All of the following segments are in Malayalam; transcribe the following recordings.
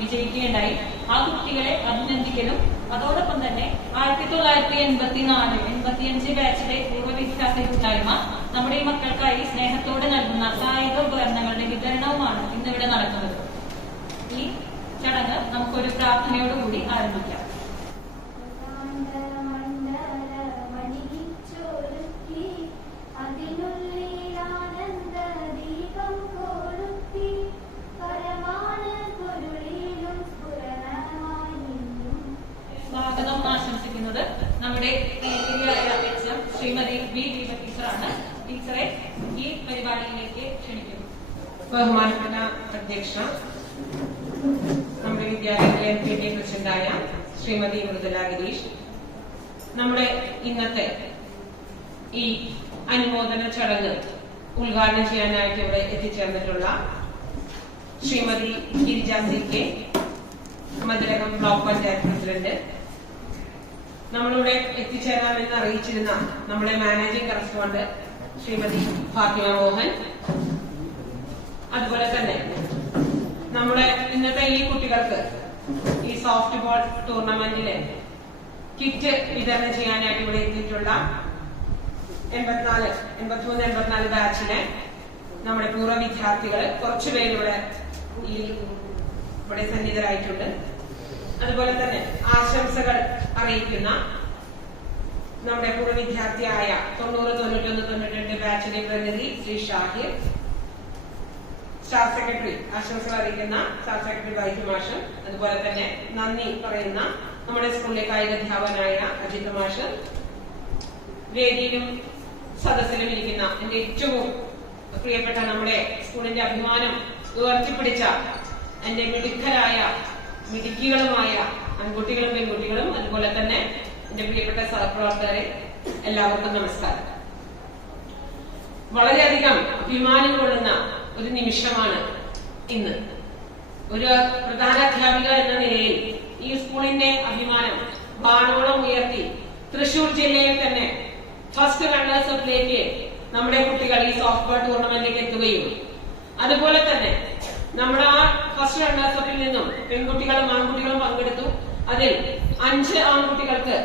വിജയിക്കുകയുണ്ടായി. ആ കുട്ടികളെ അഭിനന്ദിക്കലും അതോടൊപ്പം തന്നെ 1984-85 ബാച്ചിലെ പൂർവ്വ വിദ്യാർത്ഥി കൂട്ടായ്മ നമ്മുടെ ഈ മക്കൾക്കായി സ്നേഹത്തോടെ നൽകുന്ന കായിക ഉപകരണങ്ങളുടെ വിതരണവുമാണ് ഇന്നിവിടെ നടക്കുന്നത്. ഈ ചടങ്ങ് നമുക്കൊരു പ്രാർത്ഥനയോടുകൂടി ആരംഭിക്കാം. സ്വാഗതം ആശംസിക്കുന്നത് നമ്മുടെ എച്ച്.എം. ശ്രീമതി വി ദീപ ടീച്ചറാണ്. ടീച്ചറെ ഈ പരിപാടിയിലേക്ക് ക്ഷണിക്കുന്നു. ബഹുമാനപ്പെട്ട അധ്യക്ഷ, നമ്മുടെ വിദ്യാലയത്തിലെ MPT പ്രസിഡന്റായ ശ്രീമതി മൃദുല ഗിരീഷ്, നമ്മുടെ ഇന്നത്തെ ഈ അനുമോദന ചടങ്ങ് ഉദ്ഘാടനം ചെയ്യാനായിട്ട് ഇവിടെ എത്തിച്ചേർന്നിട്ടുള്ള Shrimati Girija CK, Mathilakam block panchayat president, നമ്മളിവിടെ എത്തിച്ചേരാമെന്ന് അറിയിച്ചിരുന്ന നമ്മുടെ മാനേജിംഗ് കറസ്പോണ്ടന്റ് ശ്രീമതി ഫാത്തിമ മോഹൻ, അതുപോലെ തന്നെ നമ്മുടെ ഇന്നത്തെ ഈ കുട്ടികൾക്ക് ഈ സോഫ്റ്റ് ബോൾ ടൂർണമെന്റിലെ കിറ്റ് വിതരണം ചെയ്യാനായിട്ട് ഇവിടെ എത്തിയിട്ടുള്ള 83-84 ബാച്ചിലെ നമ്മുടെ പൂർവ്വ വിദ്യാർത്ഥികൾ കുറച്ചുപേരിവിടെ ഇവിടെ സന്നിധരായിട്ടുണ്ട്. അതുപോലെ തന്നെ ആശംസകൾ അറിയിക്കുന്ന നമ്മുടെ പൂർവ്വ വിദ്യാർത്ഥിയായ 90-91-92 ബാച്ചിലെ പ്രതിനിധി ശ്രീ ഷാഹിർ, സ്റ്റാഫ് സെക്രട്ടറി ആശംസകൾ അറിയിക്കുന്ന സ്റ്റാഫ് സെക്രട്ടറി വൈദ്യ മാഷ്, അതുപോലെ തന്നെ നന്ദി പറയുന്ന നമ്മുടെ സ്കൂളിലെ കായിക അധ്യാപകനായ അജിത് മാഷ്, വേദിയിലും സദസ്സിലും ഇരിക്കുന്ന എന്റെ ഏറ്റവും പ്രിയപ്പെട്ട നമ്മുടെ സ്കൂളിന്റെ അഭിമാനം ഉയർത്തിപ്പിടിച്ച എന്റെ മിടുക്കികളുമായ ആൺകുട്ടികളും പെൺകുട്ടികളും, അതുപോലെ തന്നെ എന്റെ പ്രിയപ്പെട്ട സഹപ്രവർത്തകരെ, എല്ലാവർക്കും നമസ്കാരം. വളരെയധികം അഭിമാനം കൊള്ളുന്ന ഒരു നിമിഷമാണ് ഇന്ന്. ഒരു പ്രധാന അധ്യാപിക എന്ന നിലയിൽ ഈ സ്കൂളിന്റെ അഭിമാനം വാനോളം ഉയർത്തി തൃശൂർ ജില്ലയിൽ തന്നെ ഫസ്റ്റ് റണ്ണേഴ്സ് അപ്പിലേക്ക് നമ്മുടെ കുട്ടികൾ ഈ സോഫ്റ്റ് ബോൾ ടൂർണമെന്റിലേക്ക് എത്തുകയും, അതുപോലെ തന്നെ നമ്മുടെ ആ ഫസ്റ്റ് റണ്ണേഴ്സ് അപ്പിൽ നിന്നും പെൺകുട്ടികളും ആൺകുട്ടികളും പങ്കെടുത്തു. അതിൽ 5 ആൺകുട്ടികൾക്ക്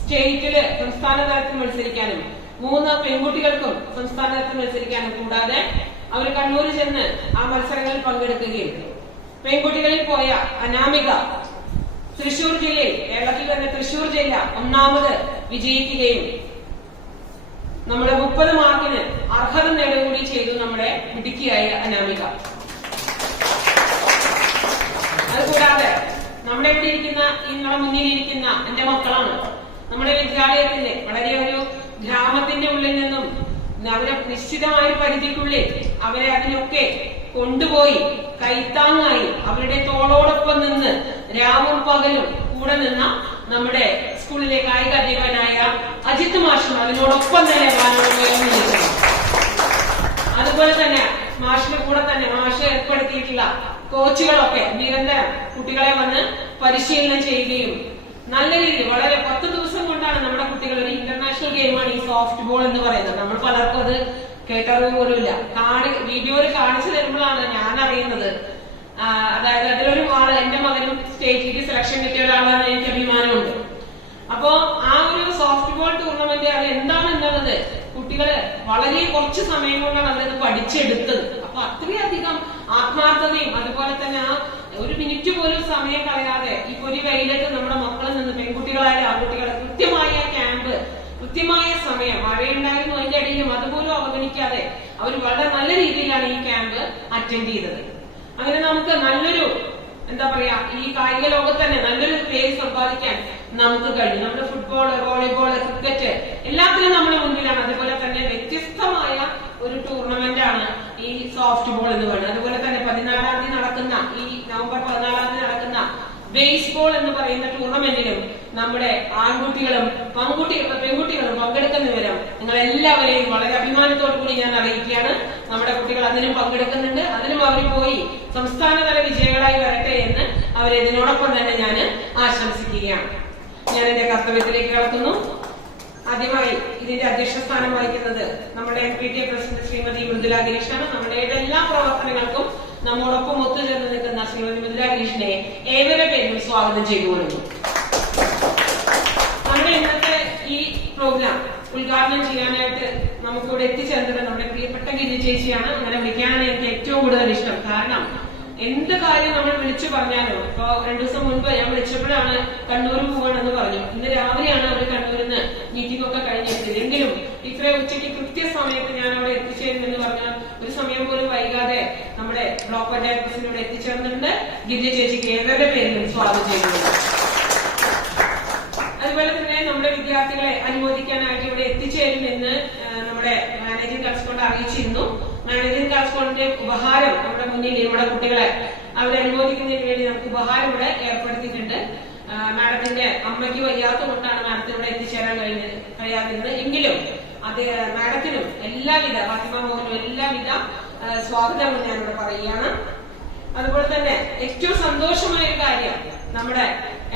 സ്റ്റേറ്റില് സംസ്ഥാന തലത്തിൽ മത്സരിക്കാനും 3 പെൺകുട്ടികൾക്കും സംസ്ഥാന തലത്തിൽ മത്സരിക്കാനും, കൂടാതെ അവർ കണ്ണൂർ ചെന്ന് ആ മത്സരങ്ങളിൽ പങ്കെടുക്കുകയും, പെൺകുട്ടികളിൽ പോയ അനാമിക തൃശൂർ ജില്ലയിൽ, കേരളത്തിൽ തന്നെ തൃശൂർ ജില്ല 1ാമത് വിജയിക്കുകയും നമ്മുടെ 30 മാർക്കിന് അർഹത നേടുകയും ചെയ്തു നമ്മുടെ മിടുക്കിയായ അനാമിക. അതുകൂടാതെ നമ്മുടെ ഇവിടെ ഇരിക്കുന്ന നിങ്ങളുടെ മുന്നിലിരിക്കുന്ന എന്റെ മക്കളാണ്. നമ്മുടെ വിദ്യാലയത്തിന്റെ വളരെ ഒരു ഗ്രാമത്തിന്റെ ഉള്ളിൽ നിന്നും അവരെ നിശ്ചിതമായ പരിധിക്കുള്ളിൽ അവരെ അതിനൊക്കെ കൊണ്ടുപോയി കൈത്താങ്ങായി അവരുടെ തോളോടൊപ്പം നിന്ന് രാവും പകലും കൂടെ നിന്ന നമ്മുടെ സ്കൂളിലെ കായിക അധ്യാപകനായ അജിത് മാഷും അതിനോടൊപ്പം തന്നെ ഉയർന്നിരിക്കുന്നു. അതുപോലെ തന്നെ മാഷിന്റെ കൂടെ തന്നെ മാഷ് ഏർപ്പെടുത്തിയിട്ടുള്ള കോച്ചുകളൊക്കെ നിരന്തരം കുട്ടികളെ വന്ന് പരിശീലനം ചെയ്യുകയും നല്ല രീതിയിൽ വളരെ 10 ദിവസം കൊണ്ടാണ് നമ്മുടെ കുട്ടികൾ ഒരു ഇന്റർനാഷണൽ ഗെയിമാണ് ഈ സോഫ്റ്റ് ബോൾ എന്ന് പറയുന്നത്. നമ്മൾ പലർക്കും അത് കേട്ടറിവ് പോലുമില്ല. വീഡിയോയിൽ കാണിച്ചു തരുമ്പോഴാണ് ഞാൻ അറിയുന്നത്. അതായത് അതിലൊരു ആള് എന്റെ മകനും സ്റ്റേറ്റിലേക്ക് സെലക്ഷൻ കിട്ടിയ ഒരാളാണ്, എനിക്ക് അഭിമാനമുണ്ട്. അപ്പോ ആ ഒരു സോഫ്റ്റ് ബോൾ ടൂർണമെന്റ് അത് എന്താണെന്നുള്ളത് കുട്ടികള് വളരെ കുറച്ച് സമയം കൊണ്ടാണ് അവരത് പഠിച്ചെടുത്തത്. അപ്പൊ അത്രയധികം ആത്മാർത്ഥതയും അതുപോലെ തന്നെ ആ ഒരു മിനിറ്റ് പോലും സമയം കളയാതെ ഈ ഒരു വെയിലത്ത് നമ്മുടെ മക്കളിൽ നിന്ന് പെൺകുട്ടികളായ ആൺകുട്ടികളെ കൃത്യമായ ക്യാമ്പ്, കൃത്യമായ സമയം, മഴയുണ്ടായിരുന്നു അതിന്റെ ഇടയിലും അതുപോലും അവഗണിക്കാതെ അവർ വളരെ നല്ല രീതിയിലാണ് ഈ ക്യാമ്പ് അറ്റൻഡ് ചെയ്തത്. അങ്ങനെ നമുക്ക് നല്ലൊരു എന്താ പറയാ ഈ കായിക ലോകത്ത് തന്നെ നല്ലൊരു പേര് സമ്പാദിക്കാൻ നമുക്ക് കഴിഞ്ഞു. നമ്മുടെ ഫുട്ബോള്, വോളിബോള്, ക്രിക്കറ്റ് എല്ലാത്തിനും നമ്മുടെ മുന്നിലാണ്. അതുപോലെ തന്നെ വ്യത്യസ്തമായ ഒരു ടൂർണമെന്റ് ആണ് ഈ സോഫ്റ്റ് ബോൾ എന്ന് പറയുന്നത്. അതുപോലെ തന്നെ 14-ാം തീയതി നടക്കുന്ന ഈ നവംബർ 14-ാം തീയതി നടക്കുന്ന ബേസ്ബോൾ എന്ന് പറയുന്ന ടൂർണമെന്റിലും നമ്മുടെ ആൺകുട്ടികളും പെൺകുട്ടികളും പങ്കെടുക്കുന്ന വിവരം നിങ്ങൾ എല്ലാവരെയും വളരെ അഭിമാനത്തോടു കൂടി ഞാൻ അറിയിക്കുകയാണ്. നമ്മുടെ കുട്ടികൾ അതിനും പങ്കെടുക്കുന്നുണ്ട്. അതിനും അവർ പോയി സംസ്ഥാനതല വിജയികളായി വരട്ടെ എന്ന് അവരിതിനോടൊപ്പം തന്നെ ഞാൻ ആശംസിക്കുകയാണ്. ഞാൻ എന്റെ കർത്തവ്യത്തിലേക്ക് കടക്കുന്നു. ആദ്യമായി ഇതിന്റെ അധ്യക്ഷ സ്ഥാനം വഹിക്കുന്നത് നമ്മുടെ MPT പ്രസിഡന്റ് ശ്രീമതി മൃദുല ഗിരീഷാണ്. നമ്മുടെ എല്ലാ പ്രവർത്തനങ്ങൾക്കും നമ്മോടൊപ്പം ഒത്തുചേർന്ന് നിൽക്കുന്ന ശ്രീമതി മൃദുല ഗിരീഷിനെ ഏവരുടെ പേരിലും സ്വാഗതം ചെയ്തുകൊള്ളുന്നു. നമ്മുടെ ഇന്നത്തെ ഈ പ്രോഗ്രാം ഉദ്ഘാടനം ചെയ്യാനായിട്ട് നമുക്കിവിടെ എത്തിച്ചേർന്നത് നമ്മുടെ പ്രിയപ്പെട്ട ഗിരി ചേച്ചിയാണ്. അങ്ങനെ വിളിക്കാനാണ് എനിക്ക് ഏറ്റവും കൂടുതൽ ഇഷ്ടം. കാരണം എന്ത് കാര്യം നമ്മൾ വിളിച്ചു പറഞ്ഞാലോ, ഇപ്പൊ 2 ദിവസം മുൻപ് ഞാൻ വിളിച്ചപ്പോഴാണ് കണ്ണൂർ പോകണമെന്ന് പറഞ്ഞു. ഇന്ന് രാവിലെയാണ് അവർ കണ്ണൂരിൽ നിന്ന് മീറ്റിംഗ് ഒക്കെ കഴിഞ്ഞിരുന്നത്. എങ്കിലും ഇത്ര ഉച്ചയ്ക്ക് കൃത്യസമയത്ത് ഞാൻ അവിടെ എത്തിച്ചേരുമെന്ന് പറഞ്ഞാൽ ഒരു സമയം പോലും വൈകാതെ നമ്മുടെ ബ്ലോക്ക് പഞ്ചായത്ത് പ്രസിഡന്റ് എത്തിച്ചേർന്നിട്ടുണ്ട്. ഗിരി ചേച്ചിക്ക് ഏവരുടെ പേരിലും സ്വാഗതം ചെയ്യുന്നുണ്ട്. അതുപോലെ തന്നെ നമ്മുടെ വിദ്യാർത്ഥികളെ അനുമോദിക്കാനായിട്ട് ഇവിടെ എത്തിച്ചേരുമെന്ന് നമ്മുടെ മാനേജിംഗ് കറസ്പോണ്ടന്റ് അറിയിച്ചിരുന്നു. മാനേജിംഗ് കറസ്പോണ്ടന്റ് ഉപഹാരം നമ്മുടെ മുന്നിൽ നമ്മുടെ കുട്ടികളെ അവരെ അനുമോദിക്കുന്നതിന് വേണ്ടി നമുക്ക് ഉപഹാരം ഇവിടെ ഏർപ്പെടുത്തിയിട്ടുണ്ട്. മാഡത്തിന്റെ അമ്മയ്ക്ക് വയ്യാത്ത കൊണ്ടാണ് മാഡത്തിന് ഇവിടെ എത്തിച്ചേരാൻ കഴിയാതിരുന്നത്. എങ്കിലും അത് മാഡത്തിനും എല്ലാവിധ ഫാത്തിമ മോഹനും എല്ലാവിധ സ്വാഗതവും ഞാനിവിടെ പറയുകയാണ്. അതുപോലെ തന്നെ ഏറ്റവും സന്തോഷമായ ഒരു കാര്യം, നമ്മുടെ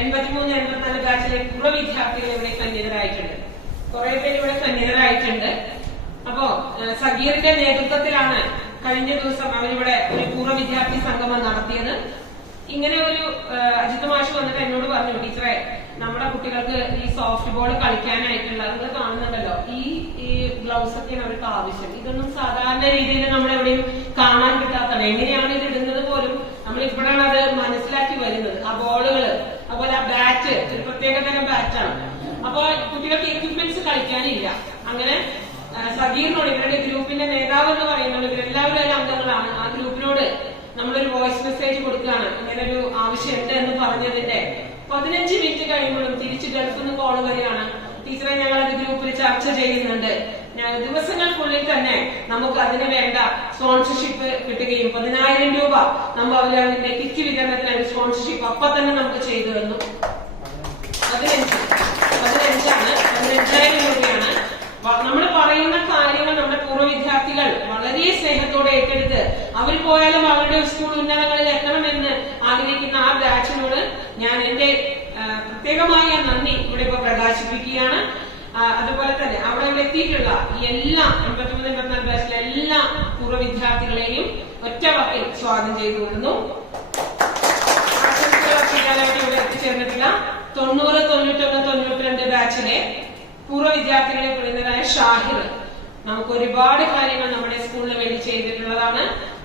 83-84 ബാച്ചിലെ പൂർവ്വ വിദ്യാർത്ഥികൾ ഇവിടെ സന്നിഹിതരായിട്ടുണ്ട്. കുറെ പേര് ഇവിടെ സന്നിഹിതരായിട്ടുണ്ട്. അപ്പോ സഗീറിന്റെ നേതൃത്വത്തിലാണ് കഴിഞ്ഞ ദിവസം അവരിവിടെ ഒരു പൂർവ്വ വിദ്യാർത്ഥി സംഗമം നടത്തിയത്. ഇങ്ങനെ ഒരു അജിത് മാഷ് വന്നിട്ട് എന്നോട് പറഞ്ഞു, ടീച്ചറെ നമ്മുടെ കുട്ടികൾക്ക് ഈ സോഫ്റ്റ് ബോൾ കളിക്കാനായിട്ടുള്ള നിങ്ങൾ കാണുന്നുണ്ടല്ലോ, ഈ ഗ്ലൗസ് ഒക്കെയാണ് അവർക്ക് ആവശ്യം. ഇതൊന്നും സാധാരണ രീതിയിൽ നമ്മളെവിടെയും കാണാൻ കിട്ടാത്തതാണ്. എങ്ങനെയാണ് ഇത് ഇടുന്നത് പോലും നമ്മൾ ഇപ്പോഴാണ് അത് മനസ്സിലാക്കി വരുന്നത്. ആ ബോളുകള്, അതുപോലെ ആ ബാറ്റ് ഒരു പ്രത്യേക തരം ബാറ്റാണ്. അപ്പൊ കുട്ടികൾക്ക് എക്യുപ്മെന്റ്സ് കളിക്കാനില്ല. അങ്ങനെ സഗീറിനോട്, ഇവരുടെ ഗ്രൂപ്പിന്റെ നേതാവ് എന്ന് പറയുന്നത് ഇവരെല്ലാവരും അതിലെ അംഗങ്ങളാണ്. ആ ഗ്രൂപ്പിനോട് നമ്മളൊരു വോയിസ് മെസ്സേജ് കൊടുക്കുകയാണ്, ഇങ്ങനെ ഒരു ആവശ്യമുണ്ട് എന്ന് പറഞ്ഞതിന്റെ 15 മിനിറ്റ് കഴിയുമ്പോഴും തിരിച്ച് ഗൾഫിൽ നിന്ന് കോൾ വരികയാണ്, ടീച്ചറെ ഞങ്ങൾ അത് ഗ്രൂപ്പിൽ ചർച്ച ചെയ്യുന്നുണ്ട്. ദിവസങ്ങൾക്കുള്ളിൽ തന്നെ നമുക്ക് അതിന് വേണ്ട സ്പോൺസർഷിപ്പ് കിട്ടുകയും 10,000 രൂപ നമ്മൾ അവരുടെ കിറ്റ് വിതരണത്തിന് ഒരു സ്പോൺസർഷിപ്പ് അപ്പൊ തന്നെ നമുക്ക് ചെയ്തു തന്നു. 15,000 രൂപയാണ്. നമ്മൾ പറയുന്ന കാര്യങ്ങൾ നമ്മുടെ പൂർവ്വ വിദ്യാർത്ഥികൾ വളരെ സ്നേഹത്തോടെ ഏറ്റെടുത്ത് അവർ പോയാലും അവരുടെ സ്കൂൾ ഉന്നതങ്ങളിൽ എത്തണമെന്ന് ആഗ്രഹിക്കുന്ന ആ ബാച്ചിനോട് ഞാൻ എന്റെ പ്രത്യേകമായ നന്ദി ഇവിടെ ഇപ്പൊ പ്രകാശിപ്പിക്കുകയാണ്. അതുപോലെ തന്നെ അവിടെ എത്തിയിട്ടുള്ള എല്ലാ 83-84 ബാച്ചിലെ എല്ലാ പൂർവ്വ വിദ്യാർത്ഥികളെയും ഒറ്റ വാക്കിൽ സ്വാഗതം ചെയ്തുകൊള്ളുന്നു. ഇവിടെ എത്തിച്ചേർന്നിട്ടുള്ള 90, 91, 92 ബാച്ചിലെ പൂർവ്വ വിദ്യാർത്ഥികളെ പറയുന്നതായ ഷാഹിർ നമുക്ക് ഒരുപാട് കാര്യങ്ങൾ നമ്മുടെ സ്കൂളിന് വേണ്ടി ചെയ്തിട്ടുള്ളതാണ്.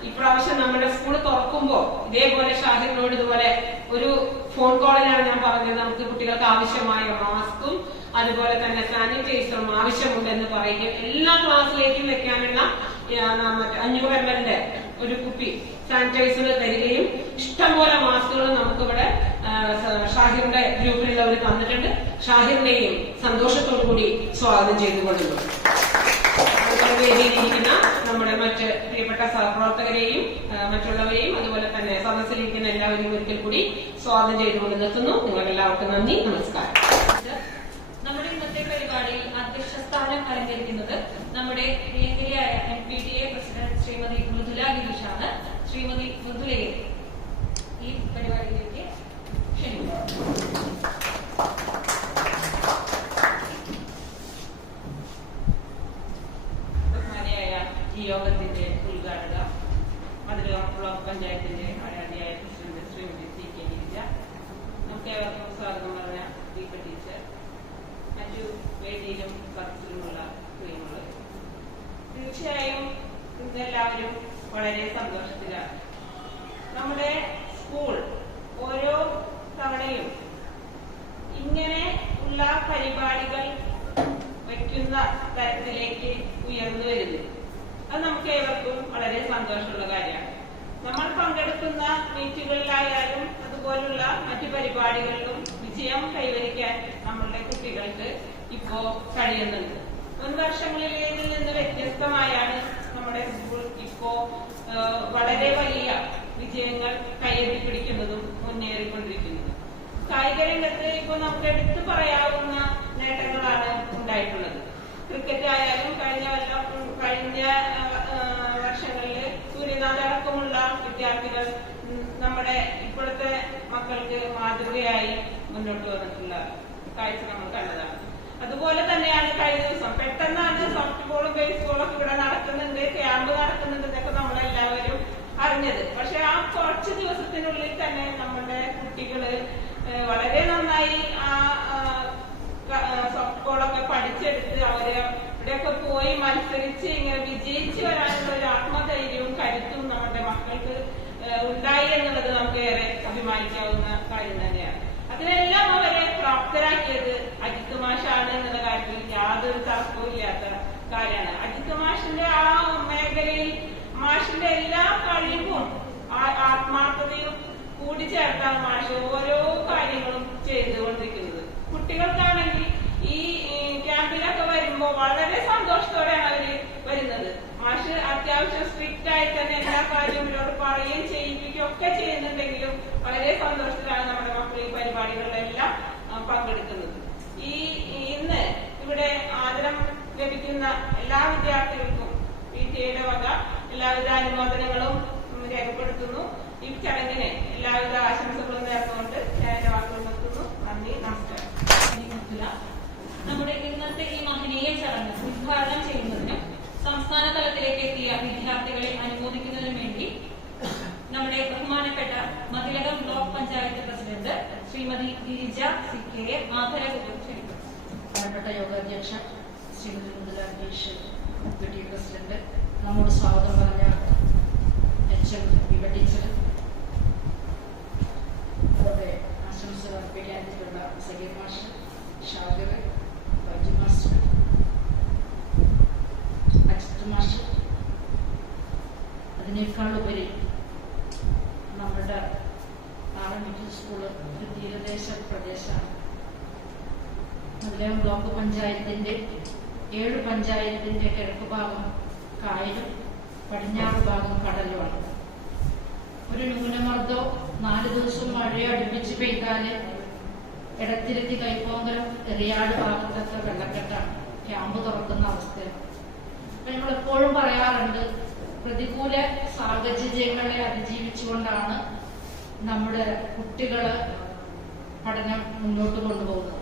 ഇപ്രാവശ്യം നമ്മുടെ സ്കൂൾ തുറക്കുമ്പോൾ ഇതേപോലെ ഷാഹിറിനോട് ഇതുപോലെ ഒരു ഫോൺ കോളിലാണ് ഞാൻ പറഞ്ഞത്, നമുക്ക് കുട്ടികൾക്ക് ആവശ്യമായ മാസ്കും അതുപോലെ തന്നെ സാനിറ്റൈസറും ആവശ്യമുണ്ടെന്ന് പറയുകയും എല്ലാ ക്ലാസ്സിലേക്കും വെക്കാനുള്ള 500 ml ഒരു കുപ്പി സാനിറ്റൈസർ തരികയും ഇഷ്ടംപോലെ മാസ്കുകൾ നമുക്കിവിടെ ഷാഹിറിന്റെ ഗ്രൂപ്പിലുള്ളവർ തന്നിട്ടുണ്ട്. ഷാഹിറിനെയും സന്തോഷത്തോടു കൂടി സ്വാഗതം ചെയ്തുകൊള്ളുന്നു. വേദിയിലിരിക്കുന്ന നമ്മുടെ മറ്റ് പ്രിയപ്പെട്ട സഹപ്രവർത്തകരെയും മറ്റുള്ളവരെയും അതുപോലെ തന്നെ സദസ്സിലിരിക്കുന്ന എല്ലാവരെയും ഒരിക്കൽ കൂടി സ്വാഗതം ചെയ്തുകൊണ്ട് നിർത്തുന്നു. നിങ്ങൾക്ക് എല്ലാവർക്കും നന്ദി, നമസ്കാരം. നമ്മുടെ ഇന്നത്തെ പരിപാടിയിൽ അധ്യക്ഷ സ്ഥാനം അലങ്കരിക്കുന്നത് നമ്മുടെ പ്രിയങ്കരിയായ MPDA പ്രസിഡന്റ് ശ്രീമതി മൃദുല ഗിരീഷാണ്. ശ്രീമതി മൃദുലയെ ഈ പരിപാടിയിലേക്ക് ക്ഷണിക്കുന്നു. ബഹുമാനിയായ ഈ യോഗത്തിന്റെ ഉദ്ഘാടക മധുര ബ്ലോക്ക് പഞ്ചായത്തിന്റെ ആരാധ്യയായ പ്രസിഡന്റ് ശ്രീമതി CK ഗിരിജ, നമുക്ക് ഏവർക്കും സ്വാഗതം പറഞ്ഞ ദീപ ടീച്ചർ, മറ്റു വേദിയിലും സദസ്സിലുമുള്ള പ്രിയമുള്ളവർ, തീർച്ചയായും ഇതെല്ലാവരും വളരെ സന്തോഷത്തിലാണ്. നമ്മുടെ സ്കൂൾ ഓരോ തവണയും ഇങ്ങനെ ഉള്ള പരിപാടികൾ വയ്ക്കുന്ന തരത്തിലേക്ക് ഉയർന്നു വരുന്നു. അത് നമുക്ക് ഏവർക്കും വളരെ സന്തോഷമുള്ള കാര്യമാണ്. നമ്മൾ പങ്കെടുക്കുന്ന മീറ്റുകളിലായാലും അതുപോലുള്ള മറ്റു പരിപാടികളിലും വിജയം കൈവരിക്കാൻ നമ്മളുടെ കുട്ടികൾക്ക് ഇപ്പോ കഴിയുന്നുണ്ട്. മുൻ വർഷങ്ങളിലേതിൽ നിന്ന് വ്യത്യസ്തമായാണ് നമ്മുടെ സ്കൂൾ ഇപ്പോ വളരെ വലിയ വിജയങ്ങൾ കൈയെത്തിപ്പിടിക്കുന്നതും മുന്നേറിക്കൊണ്ടിരിക്കുന്നതും. കായിക രംഗത്ത് ഇപ്പൊ നമുക്ക് എടുത്തു പറയാവുന്ന നേട്ടങ്ങളാണ് ഉണ്ടായിട്ടുള്ളത്. ക്രിക്കറ്റ് ആയാലും കഴിഞ്ഞ വർഷങ്ങളിൽ സൂര്യനാഥ് അടക്കമുള്ള വിദ്യാർത്ഥികൾ നമ്മുടെ ഇപ്പോഴത്തെ മക്കൾക്ക് മാതൃകയായി മുന്നോട്ട് വന്നിട്ടുള്ള കാഴ്ച നമ്മൾ കണ്ടതാണ്. അതുപോലെ തന്നെയാണ് കഴിഞ്ഞ ദിവസം പെട്ടെന്നാണ് സോഫ്റ്റ് ബോളും ബേസ്ബോളും ഒക്കെ ഇവിടെ നടക്കുന്നുണ്ട്, ക്യാമ്പ് നടക്കുന്നുണ്ട് എന്നൊക്കെ നമ്മളെല്ലാവരും അറിഞ്ഞത്. പക്ഷെ ആ കുറച്ച് ദിവസത്തിനുള്ളിൽ തന്നെ നമ്മുടെ കുട്ടികള് വളരെ നന്നായി ആ സോളൊക്കെ പഠിച്ചെടുത്ത് അവര് ഇവിടെയൊക്കെ പോയി മത്സരിച്ച് ഇങ്ങനെ വിജയിച്ചു വരാനുള്ള ഒരു ആത്മധൈര്യവും കരുത്തും നമ്മുടെ മക്കൾക്ക് ഉണ്ടായി എന്നുള്ളത് നമുക്ക് ഏറെ അഭിമാനിക്കാവുന്ന കാര്യം തന്നെയാണ്. അതിനെല്ലാം അവരെ പ്രാപ്തരാക്കിയത് അജിത്ത് മാഷാണ് എന്നുള്ള കാര്യത്തിൽ യാതൊരു തർക്കവും ഇല്ലാത്ത കാര്യമാണ്. അജിത്ത് മാഷിന്റെ ആ മേഖലയിൽ മാഷിന്റെ എല്ലാ കഴിവും ആത്മാർത്ഥതയും കൂടിച്ചേർത്താണ് മാഷ് ഓരോ കാര്യങ്ങളും ചെയ്തുകൊണ്ടിരിക്കുന്നത്. കുട്ടികൾക്കാണെങ്കിൽ ഈ ക്യാമ്പിലൊക്കെ വരുമ്പോ വളരെ സന്തോഷത്തോടെയാണ് അവര് വരുന്നത്. മാഷ് അത്യാവശ്യം സ്ട്രിക്റ്റ് ആയി തന്നെ എല്ലാ കാര്യവും ഇവരോട് പറയുകയും ചെയ്യിപ്പിക്കുകയും ഒക്കെ ചെയ്യുന്നുണ്ടെങ്കിലും വളരെ സന്തോഷത്തിലാണ് നമ്മുടെ മക്കൾ ഈ പരിപാടികളിലെല്ലാം പങ്കെടുക്കുന്നത്. ഇന്ന് ഇവിടെ ആദരം ലഭിക്കുന്ന എല്ലാ വിദ്യാർത്ഥികൾക്കും PTA വക എല്ലാവിധ അനുമോദനങ്ങളും രേഖപ്പെടുത്തുന്നു. ഈ ചടങ്ങിന് എല്ലാവിധ ആശംസകളും നേർന്നുകൊണ്ട് ഞാൻ എന്റെ വാക്കുകൾ നിർത്തുന്നു. നന്ദി, നമസ്കാരം. നമ്മുടെ ഇന്നത്തെ ഈ മഹനീയ ചടങ്ങ് ഉദ്ഘാടനം ചെയ്യുന്നതിനും സംസ്ഥാന തലത്തിലേക്ക് എത്തിയ വിദ്യാർത്ഥികളെ അനുമോദിക്കുന്നതിനും വേണ്ടി നമ്മുടെ ബഹുമാനപ്പെട്ട Mathilakam block panchayat president Shrimati Girija CK ആദരപൂർവ്വം ക്ഷണിക്കുന്നു. ബഹുമാനപ്പെട്ട യോഗാധ്യക്ഷ ശ്രീമതി മൃദുല ഗണേഷ്, ഡെപ്യൂട്ടി പ്രസിഡന്റ്, നമ്മോട് സ്വാഗതം പറഞ്ഞ HM ദീപ ടീച്ചർ, അവരുടെ ആശംസകൾ അർപ്പിക്കാനെത്തിയിട്ടുള്ള Sageer master, Shagar, Baiju master, Ajith master, അതിനേക്കാളുപരി നമ്മുടെ ആറന്മുള സ്കൂള് ഒരു തീരദേശ പ്രദേശമാണ്. മതിലകം ബ്ലോക്ക് പഞ്ചായത്തിന്റെ 7 പഞ്ചായത്തിന്റെ കിഴക്ക് ഭാഗം കായലും പടിഞ്ഞാറ് ഭാഗം കടലുമാണ്. ഒരു ന്യൂനമർദ്ദോ 4 ദിവസം മഴയോ അടുപ്പിച്ച് പെയ്താല് എടത്തിരുത്തി കൈപ്പോങ്കലം എറിയാട് ഭാഗത്തൊക്കെ വെള്ളക്കെട്ടാണ്. ക്യാമ്പ് തുറക്കുന്ന അവസ്ഥയാണ്. അപ്പൊ നമ്മൾ എപ്പോഴും പറയാറുണ്ട്, പ്രതികൂല സാഹചര്യങ്ങളെ അതിജീവിച്ചുകൊണ്ടാണ് നമ്മുടെ കുട്ടികള് പഠനം മുന്നോട്ട് കൊണ്ടുപോകുന്നത്.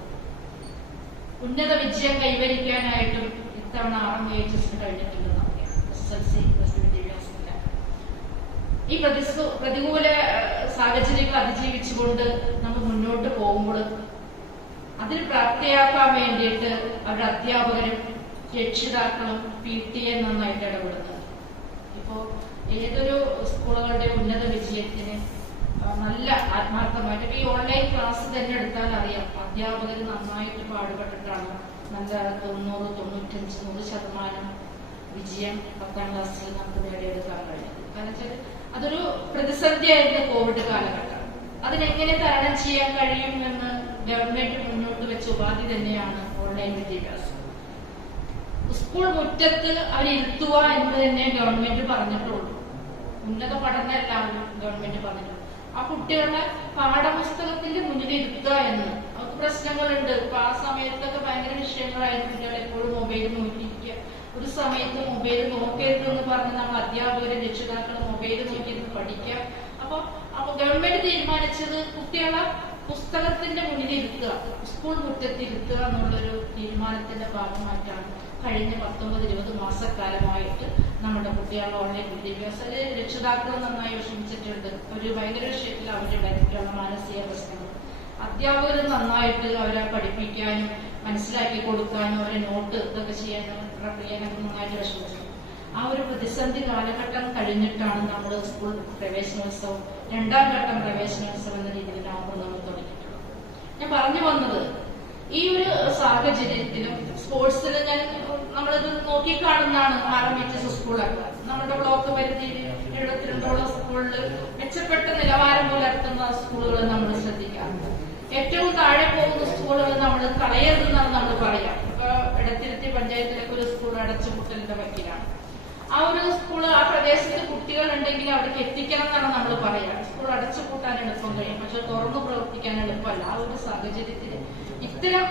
ഉന്നത വിജയം കൈവരിക്കാനായിട്ടും ഇത്തവണ RMHS കഴിഞ്ഞിട്ടുണ്ടെന്ന് പറയാം. SSLC വിദ്യാഭ്യാസത്തില ഈ പ്രതികൂല സാഹചര്യങ്ങൾ അതിജീവിച്ചുകൊണ്ട് നമ്മൾ മുന്നോട്ട് പോകുമ്പോൾ അതിന് പ്രാപ്തിയാക്കാൻ വേണ്ടിയിട്ട് അവരുടെ അധ്യാപകരും രക്ഷിതാക്കളും PTA നന്നായിട്ട് ഇടപെടുന്നത്. ഇപ്പോ ഏതൊരു സ്കൂളുകളുടെ ഉന്നത വിജയത്തിന് നല്ല ആത്മാർത്ഥമായിട്ട് ഈ ഓൺലൈൻ ക്ലാസ് തന്നെ എടുത്താൽ അറിയാം, അധ്യാപകർ നന്നായിട്ട് പാടുപെട്ടിട്ടാണ് നല്ല 90-95-100% വിജയം 10ാം ക്ലാസ്സിൽ നമുക്ക് നേടിയെടുക്കാൻ കഴിഞ്ഞത്. കാരണം വെച്ചാൽ അതൊരു പ്രതിസന്ധിയായിരുന്നു കോവിഡ് കാലഘട്ടം. അതിനെങ്ങനെ തരണം ചെയ്യാൻ കഴിയും എന്ന് ഗവൺമെന്റ് മുന്നോട്ട് വെച്ച ഉപാധി തന്നെയാണ് ഓൺലൈൻ വിദ്യാഭ്യാസം. സ്കൂൾ മുറ്റത്ത് അവരിരുത്തുക എന്ന് തന്നെ ഗവൺമെന്റ് പറഞ്ഞിട്ടുള്ളൂ. ഉന്നത പഠനമല്ല ഗവൺമെന്റ് പറഞ്ഞിട്ടുള്ളൂ. ആ കുട്ടികളെ പാഠപുസ്തകത്തിന്റെ മുന്നിൽ ഇരുത്തുക എന്ന്. അവർക്ക് പ്രശ്നങ്ങളുണ്ട്. ഇപ്പൊ ആ സമയത്തൊക്കെ ഭയങ്കര വിഷയങ്ങളായിരുന്നു. കുട്ടികളെ എപ്പോഴും മൊബൈൽ നോക്കിയിരിക്കുക, ഒരു സമയത്ത് മൊബൈൽ നോക്കരുത് എന്ന് പറഞ്ഞ് നമ്മൾ അധ്യാപകരും രക്ഷിതാക്കളും മൊബൈൽ നോക്കിയിരുന്ന് പഠിക്കുക. അപ്പൊ ഗവൺമെന്റ് തീരുമാനിച്ചത് കുട്ടികളെ പുസ്തകത്തിന്റെ മുന്നിൽ ഇരുത്തുക, സ്കൂൾ മുറ്റത്തിരുത്തുക എന്നുള്ളൊരു തീരുമാനത്തിന്റെ ഭാഗമായിട്ടാണ് കഴിഞ്ഞ 19-20 മാസക്കാലമായിട്ട് നമ്മുടെ കുട്ടികളുടെ ഓൺലൈൻ വിദ്യാഭ്യാസം രക്ഷിതാക്കൾ നന്നായി വിഷമിച്ചിട്ടുണ്ട്. ഒരു ഭയങ്കര വിഷയത്തിൽ അവരുണ്ടായിട്ടുള്ള മാനസിക പ്രശ്നങ്ങൾ അധ്യാപകർ നന്നായിട്ട് അവരെ പഠിപ്പിക്കാനും മനസ്സിലാക്കി കൊടുക്കാനും അവരെ നോട്ട് ഇതൊക്കെ ചെയ്യാനും പ്രക്രിയനൊക്കെ നന്നായിട്ട് വിഷമിച്ചു. ആ ഒരു പ്രതിസന്ധി കാലഘട്ടം കഴിഞ്ഞിട്ടാണ് നമ്മൾ സ്കൂൾ പ്രവേശനോത്സവം 2ാം ഘട്ടം പ്രവേശനോത്സവം എന്ന രീതിയിലാണ് നമ്മൾ തുടങ്ങിയിട്ടുള്ളത്. ഞാൻ പറഞ്ഞു വന്നത്, ഈ ഒരു സാഹചര്യത്തിലും സ്പോർട്സിൽ നമ്മളിത് നോക്കിക്കാണുന്നതാണ് RMHS സ്കൂളൊക്കെ. നമ്മുടെ ബ്ലോക്ക് പരിധിയിൽ 72ഓളം സ്കൂളിൽ മെച്ചപ്പെട്ട നിലവാരം പുലർത്തുന്ന സ്കൂളുകൾ നമ്മൾ ശ്രദ്ധിക്കാറുണ്ട്. ഏറ്റവും താഴെ പോകുന്ന സ്കൂളുകൾ നമ്മൾ കളയരുതെന്നാണ് നമ്മൾ പറയാം. ഇപ്പൊ എടത്തിരുത്തി പഞ്ചായത്തിലൊക്കെ ഒരു സ്കൂൾ അടച്ചുപൂട്ടലിന്റെ വക്കീലാണ്. ആ ഒരു സ്കൂള് ആ പ്രദേശത്ത് കുട്ടികൾ ഉണ്ടെങ്കിൽ അവിടേക്ക് എത്തിക്കണം എന്നാണ് നമ്മൾ പറയാ. സ്കൂൾ അടച്ചുപൂട്ടാൻ എളുപ്പം കഴിയും, പക്ഷെ തുറന്നു പ്രവർത്തിക്കാൻ എളുപ്പമല്ല. ആ ഒരു സാഹചര്യത്തിൽ ഇത്തരം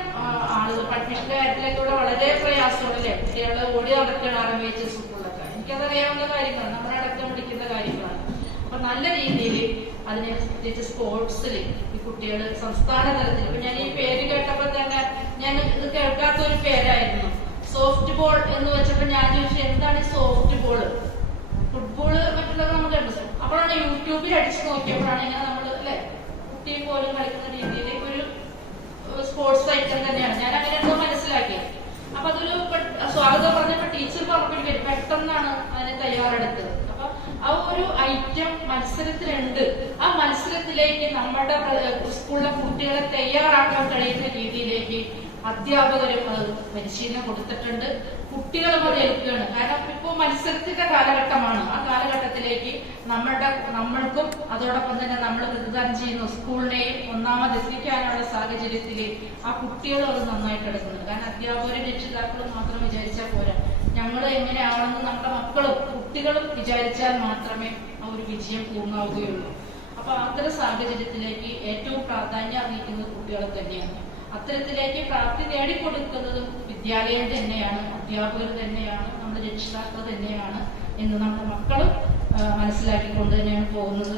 ആളുകൾ അഡ്മിഷന്റെ കാര്യത്തിലേക്കൂടെ വളരെ പ്രയാസമുള്ളല്ലേ. കുട്ടികളെ ഓടി നടക്കുകയാണ് RMHS സ്കൂളിലൊക്കെ. എനിക്കതറിയാവുന്ന കാര്യങ്ങളാണ്, നമ്മളടക്കം പഠിക്കുന്ന കാര്യങ്ങളാണ്. അപ്പൊ നല്ല രീതിയിൽ അതിനെ പ്രത്യേകിച്ച് സ്പോർട്സിൽ ഈ കുട്ടികൾ സംസ്ഥാന തലത്തിൽ, ഇപ്പൊ ഞാൻ ഈ പേര് കേട്ടപ്പോൾ തന്നെ ഞാൻ ഇത് കേൾക്കാത്തൊരു പേരായിരുന്നു. സോഫ്റ്റ് ബോൾ എന്ന് വെച്ചപ്പോ ഞാൻ ചോദിച്ചു, എന്താണ് സോഫ്റ്റ് ബോള്? ഫുട്ബോള് മറ്റുള്ളത് നമുക്ക് അപ്പോഴാണ് യൂട്യൂബിൽ അടിച്ചു നോക്കിയപ്പോഴാണ് ഇങ്ങനെ നമ്മൾ അല്ലെ കുട്ടിയെ പോലും കളിക്കുന്ന രീതിയിലേക്ക് ഒരു സ്പോർട്സ് ഐറ്റം തന്നെയാണ്. ഞാൻ അങ്ങനെയാണെന്ന് മനസ്സിലാക്കിയത്. അപ്പൊ അതൊരു സ്വാഗതം പറഞ്ഞപ്പോ ടീച്ചർ പറഞ്ഞു പെട്ടെന്നാണ് അതിനെ തയ്യാറെടുത്തത്. അപ്പൊ ആ ഒരു ഐറ്റം മത്സരത്തിലുണ്ട്. ആ മത്സരത്തിലേക്ക് നമ്മുടെ സ്കൂളിലെ കുട്ടികളെ തയ്യാറാക്കാൻ കഴിയുന്ന രീതിയിലേക്ക് അധ്യാപകരും അത് പരിശീലനം കൊടുത്തിട്ടുണ്ട്. കുട്ടികളും അത് ഏൽക്കുകയാണ്. കാരണം ഇപ്പോ മത്സരത്തിന്റെ കാലഘട്ടമാണ്. ആ കാലഘട്ടത്തിലേക്ക് നമ്മൾക്കും അതോടൊപ്പം തന്നെ നമ്മൾ പ്രതിദാനം ചെയ്യുന്ന സ്കൂളിനെയും ഒന്നാമതെത്തിക്കാനുള്ള സാഹചര്യത്തിൽ ആ കുട്ടികളും അത് നന്നായിട്ട് എടുക്കുന്നുണ്ട്. കാരണം അധ്യാപകരും രക്ഷിതാക്കളും മാത്രം വിചാരിച്ചാൽ പോരാ, ഞങ്ങൾ എങ്ങനെയാണെന്ന് നമ്മുടെ മക്കളും കുട്ടികളും വിചാരിച്ചാൽ മാത്രമേ ആ ഒരു വിജയം പൂർണ്ണമാവുകയുള്ളൂ. അപ്പൊ അത്തരം സാഹചര്യത്തിലേക്ക് ഏറ്റവും പ്രാധാന്യം അറിയിക്കുന്നത് കുട്ടികളെ തന്നെയാണ്. അത്തരത്തിലേക്ക് പ്രാപ്തി നേടിക്കൊടുക്കുന്നതും വിദ്യാലയം തന്നെയാണ്, അധ്യാപകർ തന്നെയാണ്, നമ്മുടെ രക്ഷിതാക്കൾ തന്നെയാണ് എന്ന് നമ്മുടെ മക്കളും മനസ്സിലാക്കിക്കൊണ്ട് തന്നെയാണ് പോകുന്നത്.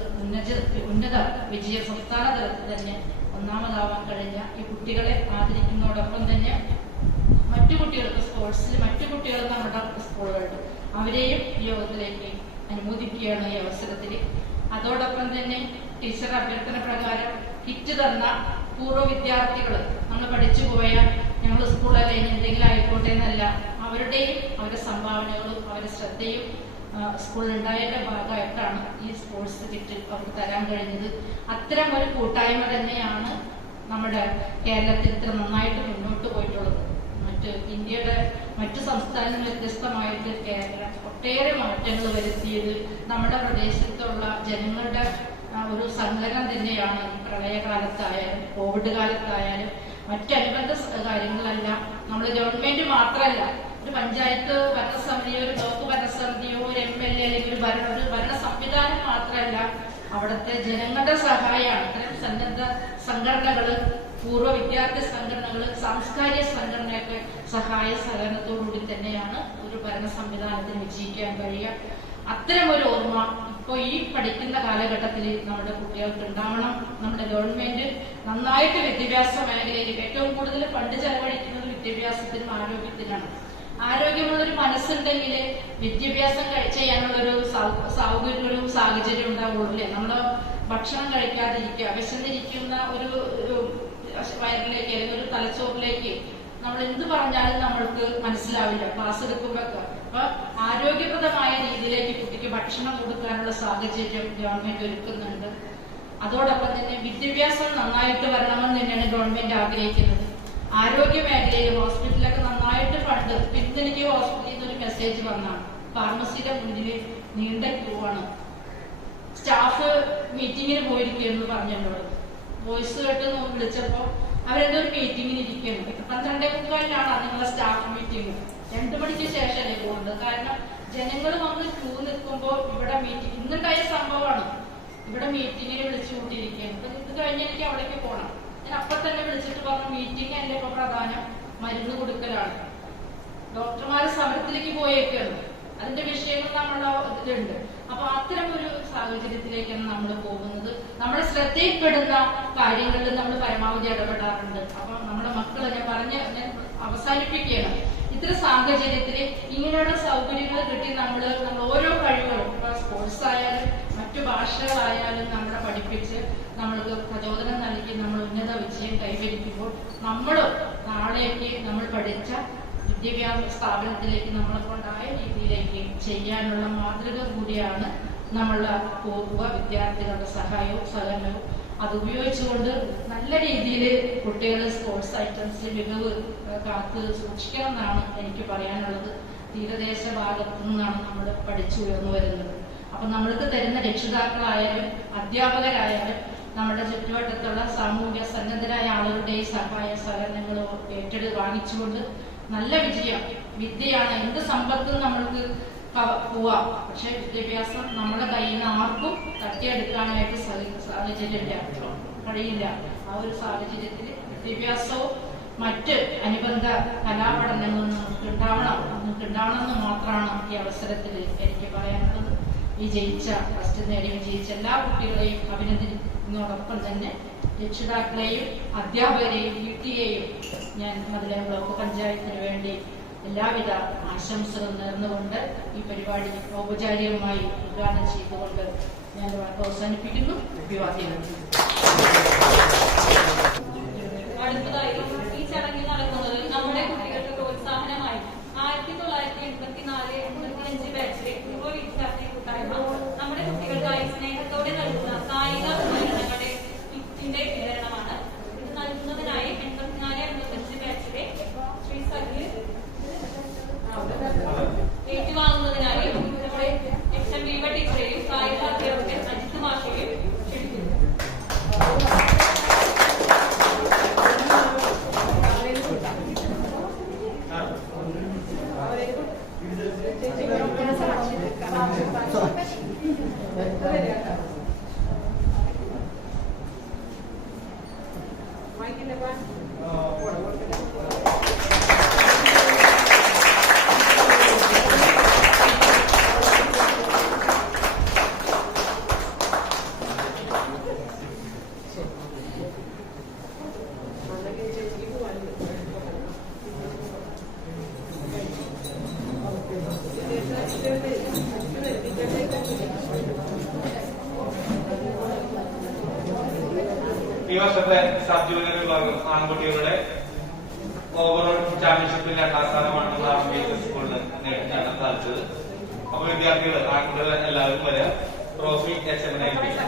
ഉന്നത വിജയ സംസ്ഥാന തലത്തിൽ തന്നെ ഒന്നാമതാവാൻ കഴിഞ്ഞ ഈ കുട്ടികളെ ആദരിക്കുന്നതോടൊപ്പം തന്നെ മറ്റു കുട്ടികൾക്ക് സ്പോർട്സിൽ മറ്റു കുട്ടികൾ നമ്മുടെ സ്കൂളുകളുണ്ട്, അവരെയും യോഗത്തിലേക്ക് അനുമോദിക്കുകയാണ് ഈ അവസരത്തിൽ. അതോടൊപ്പം തന്നെ ടീച്ചർ അഭ്യർത്ഥന പ്രകാരം കിറ്റ് തന്ന പൂർവ്വ വിദ്യാർത്ഥികൾ, നമ്മൾ പഠിച്ചു പോയ ഞങ്ങൾ സ്കൂളല്ല ഇനി എന്തെങ്കിലും ആയിക്കോട്ടെ എന്നല്ല, അവരുടെയും അവരുടെ സംഭാവനകളും അവരുടെ ശ്രദ്ധയും സ്കൂളിലുണ്ടായതിന്റെ ഭാഗമായിട്ടാണ് ഈ സ്പോർട്സ് കിറ്റ് അവർക്ക് തരാൻ കഴിഞ്ഞത്. അത്തരം ഒരു കൂട്ടായ്മ തന്നെയാണ് നമ്മുടെ കേരളത്തിൽ ഇത്ര നന്നായിട്ട് മുന്നോട്ട് പോയിട്ടുള്ളത്. ഇന്ത്യയുടെ മറ്റു സംസ്ഥാനങ്ങൾ വ്യത്യസ്തമായിട്ട് കേരളം ഒട്ടേറെ മാറ്റങ്ങൾ വരുത്തിയത് നമ്മുടെ പ്രദേശത്തുള്ള ജനങ്ങളുടെ ഒരു സങ്കലനം തന്നെയാണ്. ഈ പ്രളയകാലത്തായാലും കോവിഡ് കാലത്തായാലും മറ്റനുബന്ധ കാര്യങ്ങളെല്ലാം നമ്മൾ ഗവൺമെന്റ് മാത്രമല്ല, ഒരു പഞ്ചായത്ത് ഭരണസമിതിയോ ഒരു ബ്ലോക്ക് ഭരണസമിതിയോ ഒരു MLA അല്ലെങ്കിൽ ഒരു ഭരണ സംവിധാനം മാത്രമല്ല, അവിടുത്തെ ജനങ്ങളുടെ സഹായമാണ്. ഇത്തരം സന്നദ്ധ സംഘടനകള്, പൂർവ്വ വിദ്യാർത്ഥി സംഘടനകള്, സാംസ്കാരിക സംഘടനയൊക്കെ സഹായ സഹകരണത്തോടുകൂടി തന്നെയാണ് ഒരു ഭരണ സംവിധാനത്തിന് വിജയിക്കാൻ കഴിയുക. അത്തരം ഒരു ഓർമ്മ ഇപ്പൊ ഈ പഠിക്കുന്ന കാലഘട്ടത്തിൽ നമ്മുടെ കുട്ടികൾക്ക് ഉണ്ടാവണം. നമ്മുടെ ഗവൺമെന്റ് നന്നായിട്ട് വിദ്യാഭ്യാസ മേഖലയിൽ ഏറ്റവും കൂടുതൽ ഫണ്ട് ചെലവഴിക്കുന്നത് വിദ്യാഭ്യാസത്തിനും ആരോഗ്യത്തിനാണ്. ആരോഗ്യമുള്ളൊരു മനസ്സുണ്ടെങ്കിൽ വിദ്യാഭ്യാസം ചെയ്യാനുള്ള ഒരു സാഹചര്യം ഉണ്ടാവുള്ളൂ അല്ലേ. നമ്മള് ഭക്ഷണം കഴിക്കാതിരിക്കുക, വിശന്നിരിക്കുന്ന ഒരു വയറിലേക്ക് അല്ലെങ്കിൽ ഒരു തലച്ചോറിലേക്ക് നമ്മൾ എന്ത് പറഞ്ഞാലും നമ്മൾക്ക് മനസ്സിലാവില്ല ക്ലാസ് എടുക്കുമ്പോഴൊക്കെ. അപ്പൊ ആരോഗ്യപ്രദമായ രീതിയിലേക്ക് കുട്ടിക്ക് ഭക്ഷണം കൊടുക്കാനുള്ള സാഹചര്യം ഗവൺമെന്റ് ഒരുക്കുന്നുണ്ട്. അതോടൊപ്പം തന്നെ വിദ്യാഭ്യാസം നന്നായിട്ട് വരണമെന്ന് തന്നെയാണ് ഗവൺമെന്റ് ആഗ്രഹിക്കുന്നത്. ആരോഗ്യ മേഖലയിൽ ഹോസ്പിറ്റലൊക്കെ നന്നായിട്ട് ഫണ്ട്. ഇന്ന് എനിക്ക് ഹോസ്പിറ്റലിൽ നിന്ന് ഒരു മെസ്സേജ് വന്നാണ്, ഫാർമസിയുടെ മുന്നിൽ നീണ്ട ക്യൂ ആണ്, സ്റ്റാഫ് മീറ്റിങ്ങിന് പോയിരിക്കുന്നു പറഞ്ഞോട്. വോയിസ് കേട്ട് വിളിച്ചപ്പോ അവരെന്തോ ഒരു മീറ്റിങ്ങിന് ഇരിക്കുന്നു. 12:45 നിങ്ങളുടെ സ്റ്റാഫ് മീറ്റിംഗ്. 2 മണിക്ക് ശേഷമല്ലേ പോകുന്നത്. കാരണം ജനങ്ങൾ വന്ന് ക്യൂ നിൽക്കുമ്പോൾ ഇവിടെ മീറ്റിംഗ് ഇന്നുണ്ടായ സംഭവമാണ്. ഇവിടെ മീറ്റിങ്ങിന് വിളിച്ചു കൂട്ടിയിരിക്കുകയാണ്. അപ്പൊ ഇത് കഴിഞ്ഞ് എനിക്ക് അവിടേക്ക് പോകണം. ഞാൻ അപ്പൊ തന്നെ വിളിച്ചിട്ട് പറഞ്ഞു, മീറ്റിംഗ് അല്ലേ ഇപ്പൊ പ്രധാനം, മരുന്ന് കൊടുക്കലാണ്. ഡോക്ടർമാര് സമരത്തിലേക്ക് പോയേക്കാണ്. അതിന്റെ വിഷയങ്ങൾ നമ്മുടെ ഇതിലുണ്ട്. അപ്പൊ അത്തരം ഒരു സാഹചര്യത്തിലേക്കാണ് നമ്മൾ പോകുന്നത്. നമ്മുടെ ശ്രദ്ധയിൽപ്പെടുന്ന കാര്യങ്ങളിൽ നമ്മൾ പരമാവധി ഇടപെടാറുണ്ട്. അപ്പൊ നമ്മുടെ മക്കളെ ഞാൻ അവസാനിപ്പിക്കുകയാണ്. ഇത്തരം സാഹചര്യത്തിൽ ഇങ്ങനെയുള്ള സൗകര്യങ്ങൾ കിട്ടി നമ്മൾ ഓരോ കഴിവുകളും ഇപ്പൊ സ്പോർട്സ് ആയാലും മറ്റു ഭാഷകളായാലും നമ്മളെ പഠിപ്പിച്ച് നമ്മൾക്ക് പ്രചോദനം നൽകി നമ്മൾ ഉന്നത വിജയം കൈവരിക്കുമ്പോൾ നമ്മൾ നാളേക്ക് നമ്മൾ പഠിച്ച വിദ്യാഭ്യാസ സ്ഥാപനത്തിലേക്ക് നമ്മളെ കൊണ്ടായ രീതിയിലേക്ക് ചെയ്യാനുള്ള മാതൃക കൂടിയാണ് നമ്മളുടെ പൂർവ്വ വിദ്യാർത്ഥികളുടെ സഹായവും സഹകരണവും. അത് ഉപയോഗിച്ചുകൊണ്ട് നല്ല രീതിയിൽ കുട്ടികൾ സ്പോർട്സ് ഐറ്റംസിൽ മികവ് കാത്ത് സൂക്ഷിക്കണം എന്നാണ് എനിക്ക് പറയാനുള്ളത്. തീരദേശ ഭാഗത്തു നിന്നാണ് നമ്മൾ പഠിച്ചു ഉയർന്നു വരുന്നത്. അപ്പൊ നമ്മൾക്ക് തരുന്ന രക്ഷിതാക്കളായാലും അധ്യാപകരായാലും നമ്മുടെ ചുറ്റുവട്ടത്തുള്ള സാമൂഹ്യ സന്നദ്ധരായ ആളുകളുടെ സഹായ സഹകരണങ്ങൾ വാങ്ങിച്ചുകൊണ്ട് നല്ല വിജയം. വിദ്യയാണ്, എന്ത് സമ്പത്തും നമ്മൾക്ക് പോവാം, പക്ഷെ വിദ്യാഭ്യാസം നമ്മുടെ കയ്യിൽ നിന്ന് ആർക്കും തട്ടിയെടുക്കാനായിട്ട് സാഹചര്യമില്ല, കഴിയില്ല. ആ ഒരു സാഹചര്യത്തിൽ വിദ്യാഭ്യാസവും മറ്റ് അനുബന്ധ കലാപഠനങ്ങളും നമുക്ക് ഉണ്ടാവണം എന്ന് മാത്രമാണ് ഈ അവസരത്തിൽ എനിക്ക് പറയാനുള്ളത്. ഫസ്റ്റ് നേടി വിജയിച്ച എല്ലാ കുട്ടികളെയും അഭിനന്ദിക്കുന്നതോടൊപ്പം തന്നെ രക്ഷിതാക്കളെയും അധ്യാപകരെയും PTA-യെയും ഞാൻ മതിലെ ബ്ലോക്ക് പഞ്ചായത്തിന് വേണ്ടി എല്ലാവിധ ആശംസകൾ നേർന്നുകൊണ്ട് ഈ പരിപാടി ഔപചാരികമായി ഉദ്ഘാടനം ചെയ്തുകൊണ്ട് ഞാൻ അവസാനിപ്പിക്കുന്നു. അഭിവാദ്യങ്ങൾ. അടുത്തതായി ഈ ചടങ്ങിൽ നടക്കുന്നത് നമ്മുടെ കുട്ടികൾക്ക് പ്രോത്സാഹനമായി 1984-85 ബാച്ചിലെ പൂർവ്വ വിദ്യാർത്ഥി കൂട്ടായ്മ നമ്മുടെ കുട്ടികൾക്കായി സ്നേഹത്തോടെ നൽകുന്ന കായിക ഉപകരണങ്ങളുടെ കിറ്റിന്റെ വിതരണമാണ്. ഇത് നൽകുന്നതിനായി 84-85 ബാച്ചിലെ ശ്രീ സഖിൽ ഏറ്റുവാങ്ങുന്നതിനായി നമ്മുടെ എക്ഷൻ വീവ ടീച്ചറെയും കായിക അധ്യാപകൻ അജിത് മാഷയെയും ക്ഷണിക്കുന്നു. ഈ വർഷത്തെ സബ് ജൂനിയർ വിഭാഗം ആൺകുട്ടികളുടെ ഓവറോൾ ചാമ്പ്യൻഷിപ്പിൽ 2ാം സ്ഥാനമാണ് നമ്മൾ ആർമി സ്കൂളിൽ നേടാൻ സാധിച്ചത്. അപ്പൊ വിദ്യാർത്ഥികൾ ആൺകുട്ടികൾ എല്ലാവരും വരെ ട്രോഫി HM ഏൽപ്പിക്കും.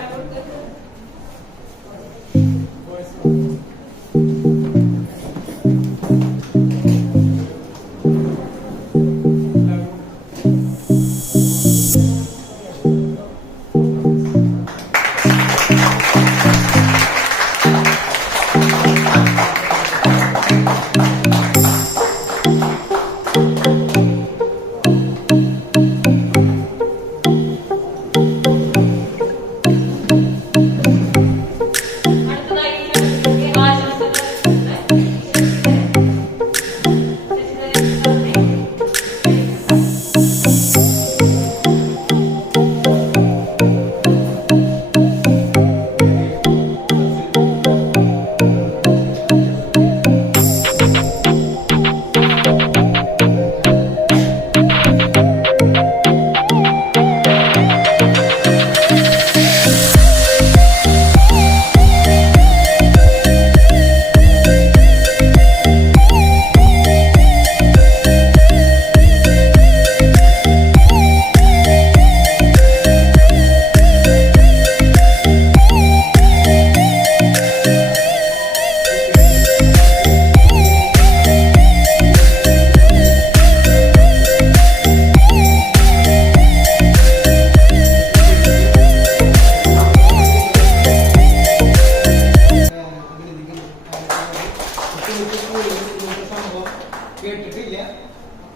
കേട്ടിട്ടില്ല,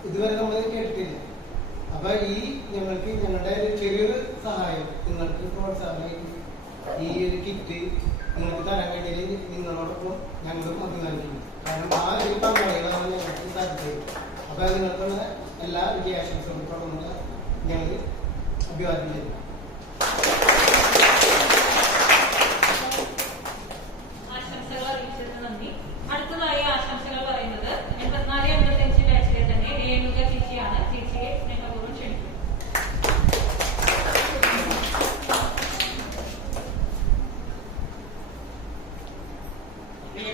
ഇതുവരെ നമ്മൾ കേട്ടിട്ടില്ല. അപ്പൊ ഈ ഞങ്ങൾക്ക് ഞങ്ങളുടെ ചെറിയൊരു സഹായം നിങ്ങൾക്ക് പ്രോത്സാഹനമായിട്ട് ഈ ഒരു കിറ്റ് നിങ്ങൾക്ക് തരാൻ വേണ്ടി നിങ്ങളോടൊപ്പം ഞങ്ങളും അഭിമാനിക്കുന്നു. കാരണം ആ ഒരു പങ്കാളികളാണ് ഞങ്ങൾക്ക് സാധിച്ചത്. അപ്പൊ നിങ്ങൾക്കുള്ള എല്ലാ വിജയാശംസകളും തുടർന്ന് ഞങ്ങൾ അഭിവാദ്യം ചെയ്യുന്നു. ആശംസകൾ അറിയിച്ചതിന് നന്ദി. അടുത്തതായി ആശംസകൾ പറയുന്നത് 84-85 ബാച്ചിലെ തന്നെ രേണുക ചേച്ചിയാണ്. ചേച്ചിയെ സ്നേഹപൂർവ്വം ക്ഷണിക്കുന്നു.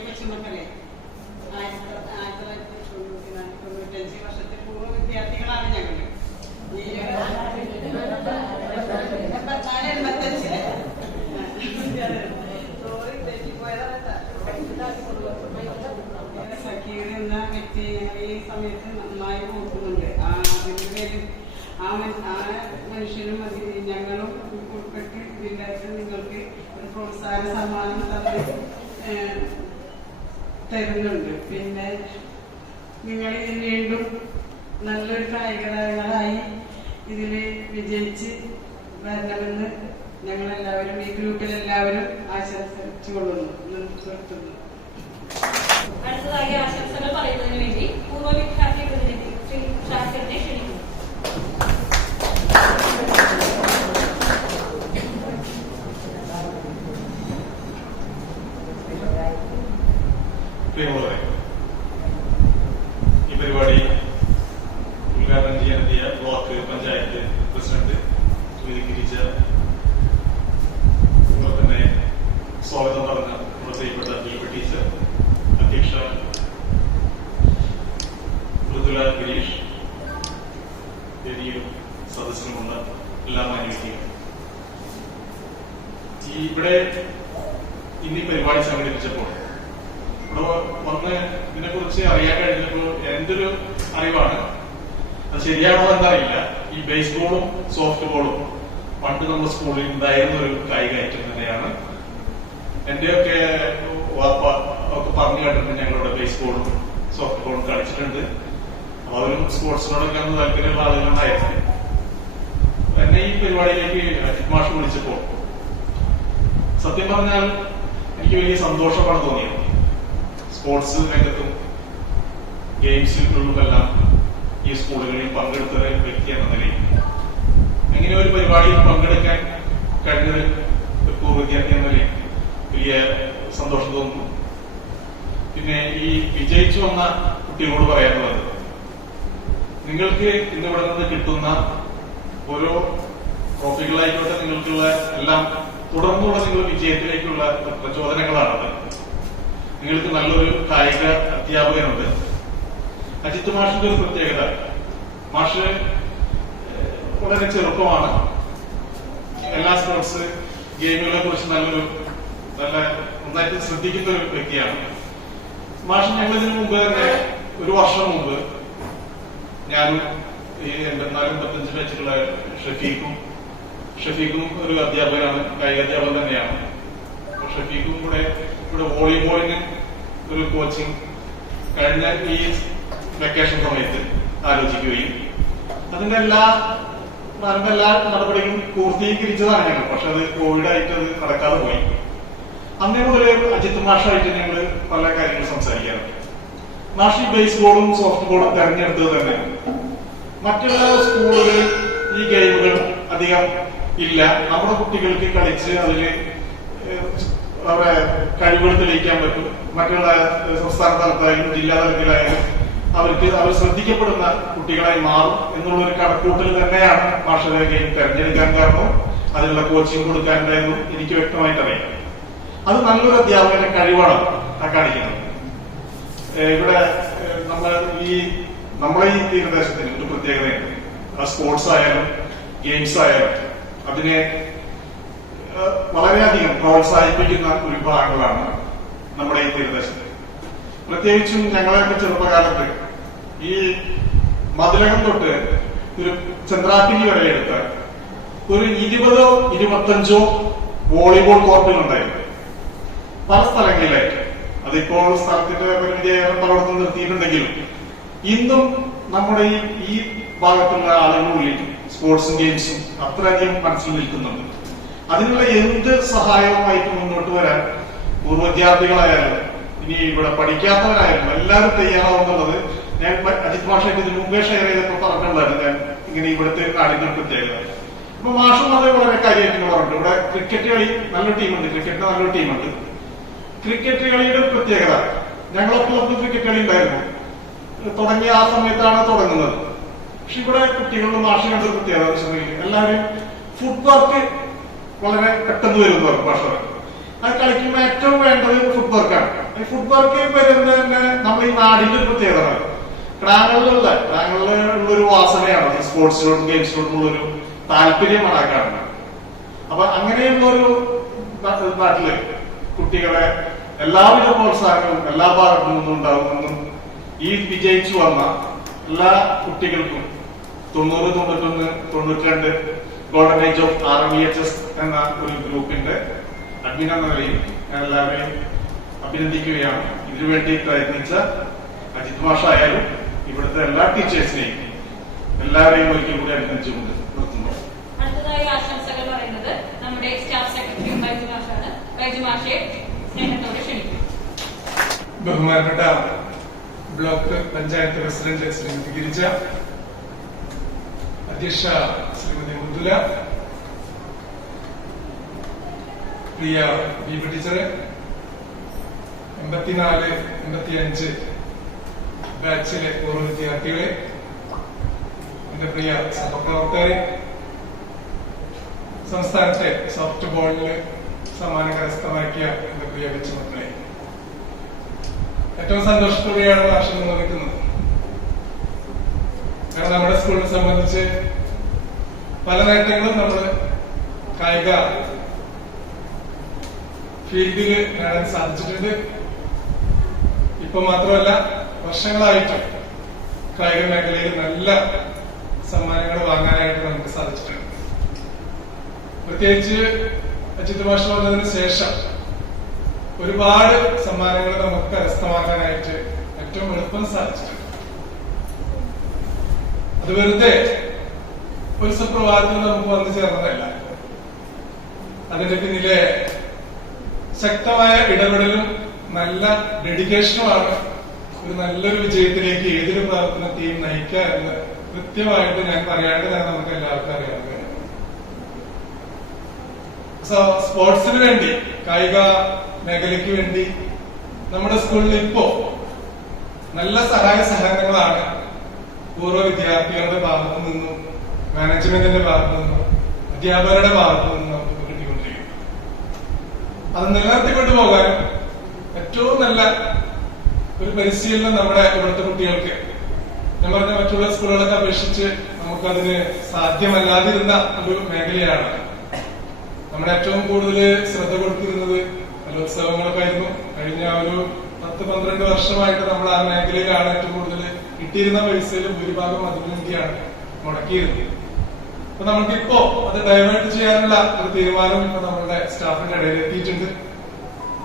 കൊച്ചുമക്കളെ, 1994-95 വർഷത്തെ പൂർവ്വ വിദ്യാർത്ഥികളാണ് ഞങ്ങൾ. സക്കീർ എന്ന വ്യക്തി ഈ സമയത്ത് നന്നായി നോക്കുന്നുണ്ട്. അതിന്റെ പേരിൽ ആ മനുഷ്യനും ഞങ്ങളും ഉൾപ്പെട്ട് ഇതില്ലാത്ത നിങ്ങൾക്ക് ഒരു പ്രോത്സാഹന സമ്മാനം തരുന്നുണ്ട്. പിന്നെ നിങ്ങൾ ഇതിൽ വീണ്ടും നല്ലൊരു കായിക താരങ്ങളായി ഇതിൽ വിജയിച്ച് വരണമെന്ന് ഞങ്ങളെല്ലാവരും ഈ ഗ്രൂപ്പിലെല്ലാവരും ആശംസിച്ചുകൊള്ളുന്നു, നിർത്തുന്നു. അടുത്തതായി ആശംസകൾ പറയുന്നതിന് വേണ്ടി പൂർവ്വ വിദ്യാർത്ഥി പ്രതിനിധി ശ്രീ ഷാസിറിനെ ക്ഷണിക്കുന്നു. ഈ പരിപാടി ഉദ്ഘാടനം ചെയ്യാനെത്തിയ ബ്ലോക്ക് പഞ്ചായത്ത് പ്രസിഡന്റ് ടീച്ചർ, പറഞ്ഞ നമ്മുടെ പ്രിയപ്പെട്ട ദീപ ടീച്ചർ, അധ്യക്ഷ മൃദുല ഗിരീഷ്, വേദിയിലും സദസ്സിലുമുള്ള എല്ലാ മാന്യവ്യക്തികളും, ഇവിടെ ഇന്നീ പരിപാടി സംഘടിപ്പിച്ചപ്പോൾ ഇവിടെ വന്ന് ഇതിനെക്കുറിച്ച് അറിയാൻ കഴിഞ്ഞപ്പോൾ എന്റെ ഒരു അറിവാണ്, അത് ശരിയാണോ എന്നറിയില്ല, ഈ ബേസ്ബോളും സോഫ്റ്റ് ബോളും പണ്ട് നമ്മുടെ സ്കൂളിൽ ഉണ്ടായിരുന്ന ഒരു കായിക ഐറ്റം തന്നെയാണ്. എന്റെയൊക്കെ ഒക്കെ പറഞ്ഞു കേട്ടിട്ടുണ്ട്, ഞങ്ങളുടെ ബേസ്ബോളും സോഫ്റ്റ് ബോളും കളിച്ചിട്ടുണ്ട്. അവരും സ്പോർട്സിനോടൊക്കെ ഒന്ന് താല്പര്യമുള്ള ആളുകളുണ്ടായിരുന്നു. എന്നെ ഈ പരിപാടിയിലേക്ക് അജിത് മാഷ് വിളിച്ചപ്പോൾ സത്യം പറഞ്ഞാൽ എനിക്ക് വലിയ സന്തോഷമാണ് തോന്നിയത്. സ്പോർട്സ് രംഗത്തും ഗെയിംസിലുമെല്ലാം ഈ സ്കൂളുകളിൽ പങ്കെടുത്ത വ്യക്തി എന്ന നിലയിൽ അങ്ങനെ ഒരു പരിപാടിയിൽ പങ്കെടുക്കാൻ കഴിഞ്ഞത് ഒരു പൂർവ്വ വിദ്യാർത്ഥി എന്ന നിലയിൽ വലിയ സന്തോഷം തോന്നുന്നു. പിന്നെ ഈ വിജയിച്ചു വന്ന കുട്ടികളോട് പറയാനുള്ളത്, നിങ്ങൾക്ക് ഇന്നിവിടെ നിന്ന് കിട്ടുന്ന ഓരോ ട്രോഫികളായിക്കോട്ടെ, നിങ്ങൾക്കുള്ള എല്ലാം തുടർന്നുള്ള നിങ്ങൾ വിജയത്തിലേക്കുള്ള പ്രചോദനങ്ങളാണത്. നിങ്ങൾക്ക് നല്ലൊരു കായിക അധ്യാപകനുണ്ട്. അജിത് മാഷിന്റെ ഒരു പ്രത്യേകത, മാഷ് വളരെ ചെറുപ്പമാണ്. എല്ലാ സ്പോർട്സ് ഗെയിമുകളെ കുറിച്ച് നന്നായിട്ട് ശ്രദ്ധിക്കുന്ന ഒരു വ്യക്തിയാണ് മാഷ്. ഞങ്ങളിതിനു മുമ്പ് തന്നെ ഒരു വർഷം മുമ്പ് ഞാനും ഈ 84-85 ബാച്ചിലുള്ള ഷഫീഖും ഒരു അധ്യാപകനാണ്, കായിക അധ്യാപകൻ തന്നെയാണ്. ഷഫീഖും കൂടെ ഇവിടെ വോളിബോളിന് ഒരു കോച്ചിങ് കഴിഞ്ഞ ഈ വെക്കേഷൻ സമയത്ത് ആലോചിക്കുകയും അതിന്റെ എല്ലാ നടപടികളും പൂർത്തീകരിച്ചതാണ് ഞങ്ങൾ. പക്ഷെ അത് കോവിഡായിട്ട് അത് നടക്കാതെ പോയി. അന്നേ മുതൽ അജിത് മാഷായിട്ട് ഞങ്ങൾ പല കാര്യങ്ങൾ സംസാരിക്കാറുണ്ട്. മാഷി ബേസ്ബോളും സോഫ്റ്റ് ബോളും തെരഞ്ഞെടുത്തത് തന്നെ മറ്റുള്ള സ്കൂളുകളിൽ ഈ ഗെയിമുകൾ അധികം ഇല്ല. നമ്മുടെ കുട്ടികൾക്ക് കളിച്ച് അതില് അവരുടെ കഴിവുകൾ തെളിയിക്കാൻ പറ്റും. മറ്റുള്ള സംസ്ഥാന തലത്തിലായാലും ജില്ലാ തലത്തിലായാലും അവർ ശ്രദ്ധിക്കപ്പെടുന്ന കുട്ടികളായി മാറും എന്നുള്ള ഒരു കണക്കൂട്ടൽ തന്നെയാണ് മാഷയുടെ ഗെയിം തെരഞ്ഞെടുക്കാൻ കാരണവും അതിനുള്ള കോച്ചിങ് കൊടുക്കാനുണ്ടായിരുന്നു എനിക്ക് വ്യക്തമായിട്ട് അറിയാം. അത് നല്ലൊരു അധ്യാപകന്റെ കഴിവാണ് ആ കാണിക്കുന്നത്. ഇവിടെ നമ്മളെ ഈ തീരദേശത്തിന് ഒരു പ്രത്യേകതയുണ്ട്. ആ സ്പോർട്സ് ആയാലും ഗെയിംസ് ആയാലും അതിനെ വളരെയധികം പ്രോത്സാഹിപ്പിക്കുന്ന ഒരു ഭാഗങ്ങളാണ് നമ്മുടെ ഈ തീരദേശത്ത്. പ്രത്യേകിച്ചും ഞങ്ങളെയൊക്കെ ചെറുപ്പകാലത്ത് ഈ മതിലകം തൊട്ട് ഒരു ചന്ദ്രാപ്പിനി വരെ എടുത്ത ഒരു 20-25 വോളിബോൾ കോർട്ടുകളുണ്ടായിരുന്നു പല സ്ഥലങ്ങളിലായിട്ട്. അതിപ്പോൾ സ്ഥലത്തിന്റെ പരിമിതി പലയിടത്തും നിർത്തിയിട്ടുണ്ടെങ്കിലും ഇന്നും നമ്മുടെ ഈ ഭാഗത്തുള്ള ആളുകളുള്ളിൽ സ്പോർട്സും ഗെയിംസും അത്രയധികം മനസ്സിൽ നിൽക്കുന്നുണ്ട്. അതിനുള്ള എന്ത് സഹായവുമായിട്ട് മുന്നോട്ട് വരാൻ പൂർവ്വ വിദ്യാർത്ഥികളായാലും ഇനി ഇവിടെ പഠിക്കാത്തവരായാലും എല്ലാവരും തയ്യാറാവുന്നുള്ളത് ഞാൻ അജിത് മാഷായിട്ട് ഇതിന് മുമ്പേ ഷെയർ ചെയ്തപ്പോൾ പറഞ്ഞിട്ടുള്ളതാണ്. ഞാൻ ഇങ്ങനെ ഇവിടുത്തെ നാടിന്റെ പ്രത്യേകത. അപ്പൊ മാഷും അത് വളരെ കാര്യമായിട്ട് പറഞ്ഞിട്ടുണ്ട്. ഇവിടെ ക്രിക്കറ്റ് കളി നല്ലൊരു ടീമുണ്ട്, ക്രിക്കറ്റിന് നല്ലൊരു ടീമുണ്ട്. ക്രിക്കറ്റ് കളിയുടെ പ്രത്യേകത, ഞങ്ങളൊക്കെ ക്രിക്കറ്റ് കളി ഉണ്ടായിരുന്നു, തുടങ്ങിയ ആ സമയത്താണ് തുടങ്ങുന്നത്. പക്ഷെ ഇവിടെ കുട്ടികളുടെ മാഷ കണ്ട പ്രത്യേകത എല്ലാവരും ഫുട് വർക്ക് വളരെ പെട്ടെന്ന് വരുന്നു. ഭാഷ അത് കളിക്കുമ്പോൾ ഏറ്റവും വേണ്ടത് ഫുട് വർക്കാണ്. ഈ ഫുട് വർക്ക് വരുന്നത് തന്നെ നമ്മുടെ ഈ നാടിന്റെ ഒരു പ്രത്യേകതയാണ്. പ്രായങ്ങളിലുള്ളൊരു വാസനയാണ് ഈ സ്പോർട്സിനോടും ഗെയിംസിനോടും ഉള്ളൊരു താല്പര്യമാണ് ആ കാണുന്നത്. അപ്പൊ അങ്ങനെയുള്ളൊരു നാട്ടില് കുട്ടികളെ എല്ലാവിധ പ്രോത്സാഹനവും എല്ലാ ഭാഗത്തു നിന്നും ഉണ്ടാകുമെന്നും ഈ വിജയിച്ചു വന്ന എല്ലാ കുട്ടികൾക്കും 90, 91, 92 ഗോൾഡൻ ഏജ് ഓഫ് RVHS എന്ന ഒരു ഗ്രൂപ്പിന്റെ അഡ്മിൻ എന്ന നിലയിൽ ഞാൻ എല്ലാവരെയും അഭിനന്ദിക്കുകയാണ്. ഇതിനുവേണ്ടി പ്രയത്നിച്ച അജിത് മാഷായാലും ഇവിടുത്തെ എല്ലാ ടീച്ചേഴ്സിനെയും എല്ലാവരെയും ഒരിക്കൽ കൂടി അഭിനന്ദിച്ചുകൊണ്ട് നിർത്തുന്നു. അടുത്തതായി ആശംസകൾ പറയുന്നത് നമ്മുടെ സ്റ്റാഫ് സെക്രട്ടറി ബൈജു മാഷാണ്. ബൈജു മാഷയെ സ്നേഹത്തോടെ ക്ഷണിക്കും. ബഹുമാനപ്പെട്ട ബ്ലോക്ക് പഞ്ചായത്ത് പ്രസിഡന്റ് ശ്രീമതി ഗിരിജ, അധ്യക്ഷ ശ്രീമതി മൃദുല, പ്രിയ ദീപ ടീച്ചറെ, 84-85 ബാച്ചിലെ പൂർവ്വ വിദ്യാർത്ഥികളെ, എന്റെ പ്രിയ സഹപ്രവർത്തകരെ, സംസ്ഥാനത്തെ സോഫ്റ്റ് ബോളിന് സമ്മാനം കരസ്ഥമാക്കിയ എന്റെ പ്രിയ ഏറ്റവും സന്തോഷത്തോടെയാണ് മാഷ് നിൽക്കുന്നത്. കാരണം നമ്മുടെ സ്കൂളിനെ സംബന്ധിച്ച് പല നേട്ടങ്ങളും നമ്മൾ കായിക ഫീൽഡിൽ നേടാൻ സാധിച്ചിട്ടുണ്ട്. ഇപ്പൊ മാത്രമല്ല, വർഷങ്ങളായിട്ട് കായിക മേഖലയിൽ നല്ല സമ്മാനങ്ങൾ വാങ്ങാനായിട്ട് നമുക്ക് സാധിച്ചിട്ടുണ്ട്. പ്രത്യേകിച്ച് അജിത് മാഷ് വന്നതിന് ശേഷം ഒരുപാട് സമ്മാനങ്ങൾ നമുക്ക് കരസ്ഥമാക്കാനായിട്ട് ഏറ്റവും എളുപ്പം സാധിച്ചിട്ടുണ്ട്. അത് വെറുതെ ഒരു സുപ്രഭാതത്തിൽ നമുക്ക് വന്നു ചേർന്നതല്ല. അതിന്റെ പിന്നിലെ ശക്തമായ ഇടപെടലും നല്ല ഡെഡിക്കേഷനുമാണ് ഒരു നല്ലൊരു വിജയത്തിലേക്ക് ഏതൊരു പ്രവർത്തനത്തെയും നയിക്കുക എന്ന് കൃത്യമായിട്ട് ഞാൻ പറയാണ്ട് തന്നെ നമുക്ക് എല്ലാവർക്കും അറിയാൻ കഴിയും. സ്പോർട്സിന് വേണ്ടി, കായിക മേഖലയ്ക്ക് വേണ്ടി നമ്മുടെ സ്കൂളിൽ ഇപ്പോ നല്ല സഹായ സഹകരണങ്ങളാണ് പൂർവ്വ വിദ്യാർത്ഥികളുടെ ഭാഗത്തു നിന്നും മാനേജ്മെന്റിന്റെ ഭാഗത്തു നിന്നും അധ്യാപകരുടെ ഭാഗത്തു നിന്നും നമുക്ക് കിട്ടിക്കൊണ്ടിരിക്കും. അത് നിലനിർത്തിക്കൊണ്ടു പോകാനും ഏറ്റവും നല്ല ഒരു പരിശീലനം നമ്മുടെ ഇവിടുത്തെ കുട്ടികൾക്ക്, ഞാൻ പറഞ്ഞ മറ്റുള്ള സ്കൂളുകളൊക്കെ അപേക്ഷിച്ച് നമുക്കതിന് സാധ്യമല്ലാതിരുന്ന ഒരു മേഖലയാണ്. നമ്മുടെ ഏറ്റവും കൂടുതൽ ശ്രദ്ധ കൊടുത്തിരുന്നത് കലോത്സവങ്ങളൊക്കെ ആയിരുന്നു. കഴിഞ്ഞ ഒരു 10-12 വർഷമായിട്ട് നമ്മൾ ആ മേഖലയിലാണ് ഏറ്റവും കൂടുതൽ കിട്ടിയിരുന്ന പൈസയിൽ ഭൂരിഭാഗം അതിനു വേണ്ടിയാണ് മുടക്കിയിരുന്നത്. അപ്പൊ നമുക്കിപ്പോ അത് ഡൈവേർട്ട് ചെയ്യാനുള്ള ഒരു തീരുമാനം ഇപ്പൊ നമ്മളുടെ സ്റ്റാഫിന്റെ ഇടയിൽ എത്തിയിട്ടുണ്ട്.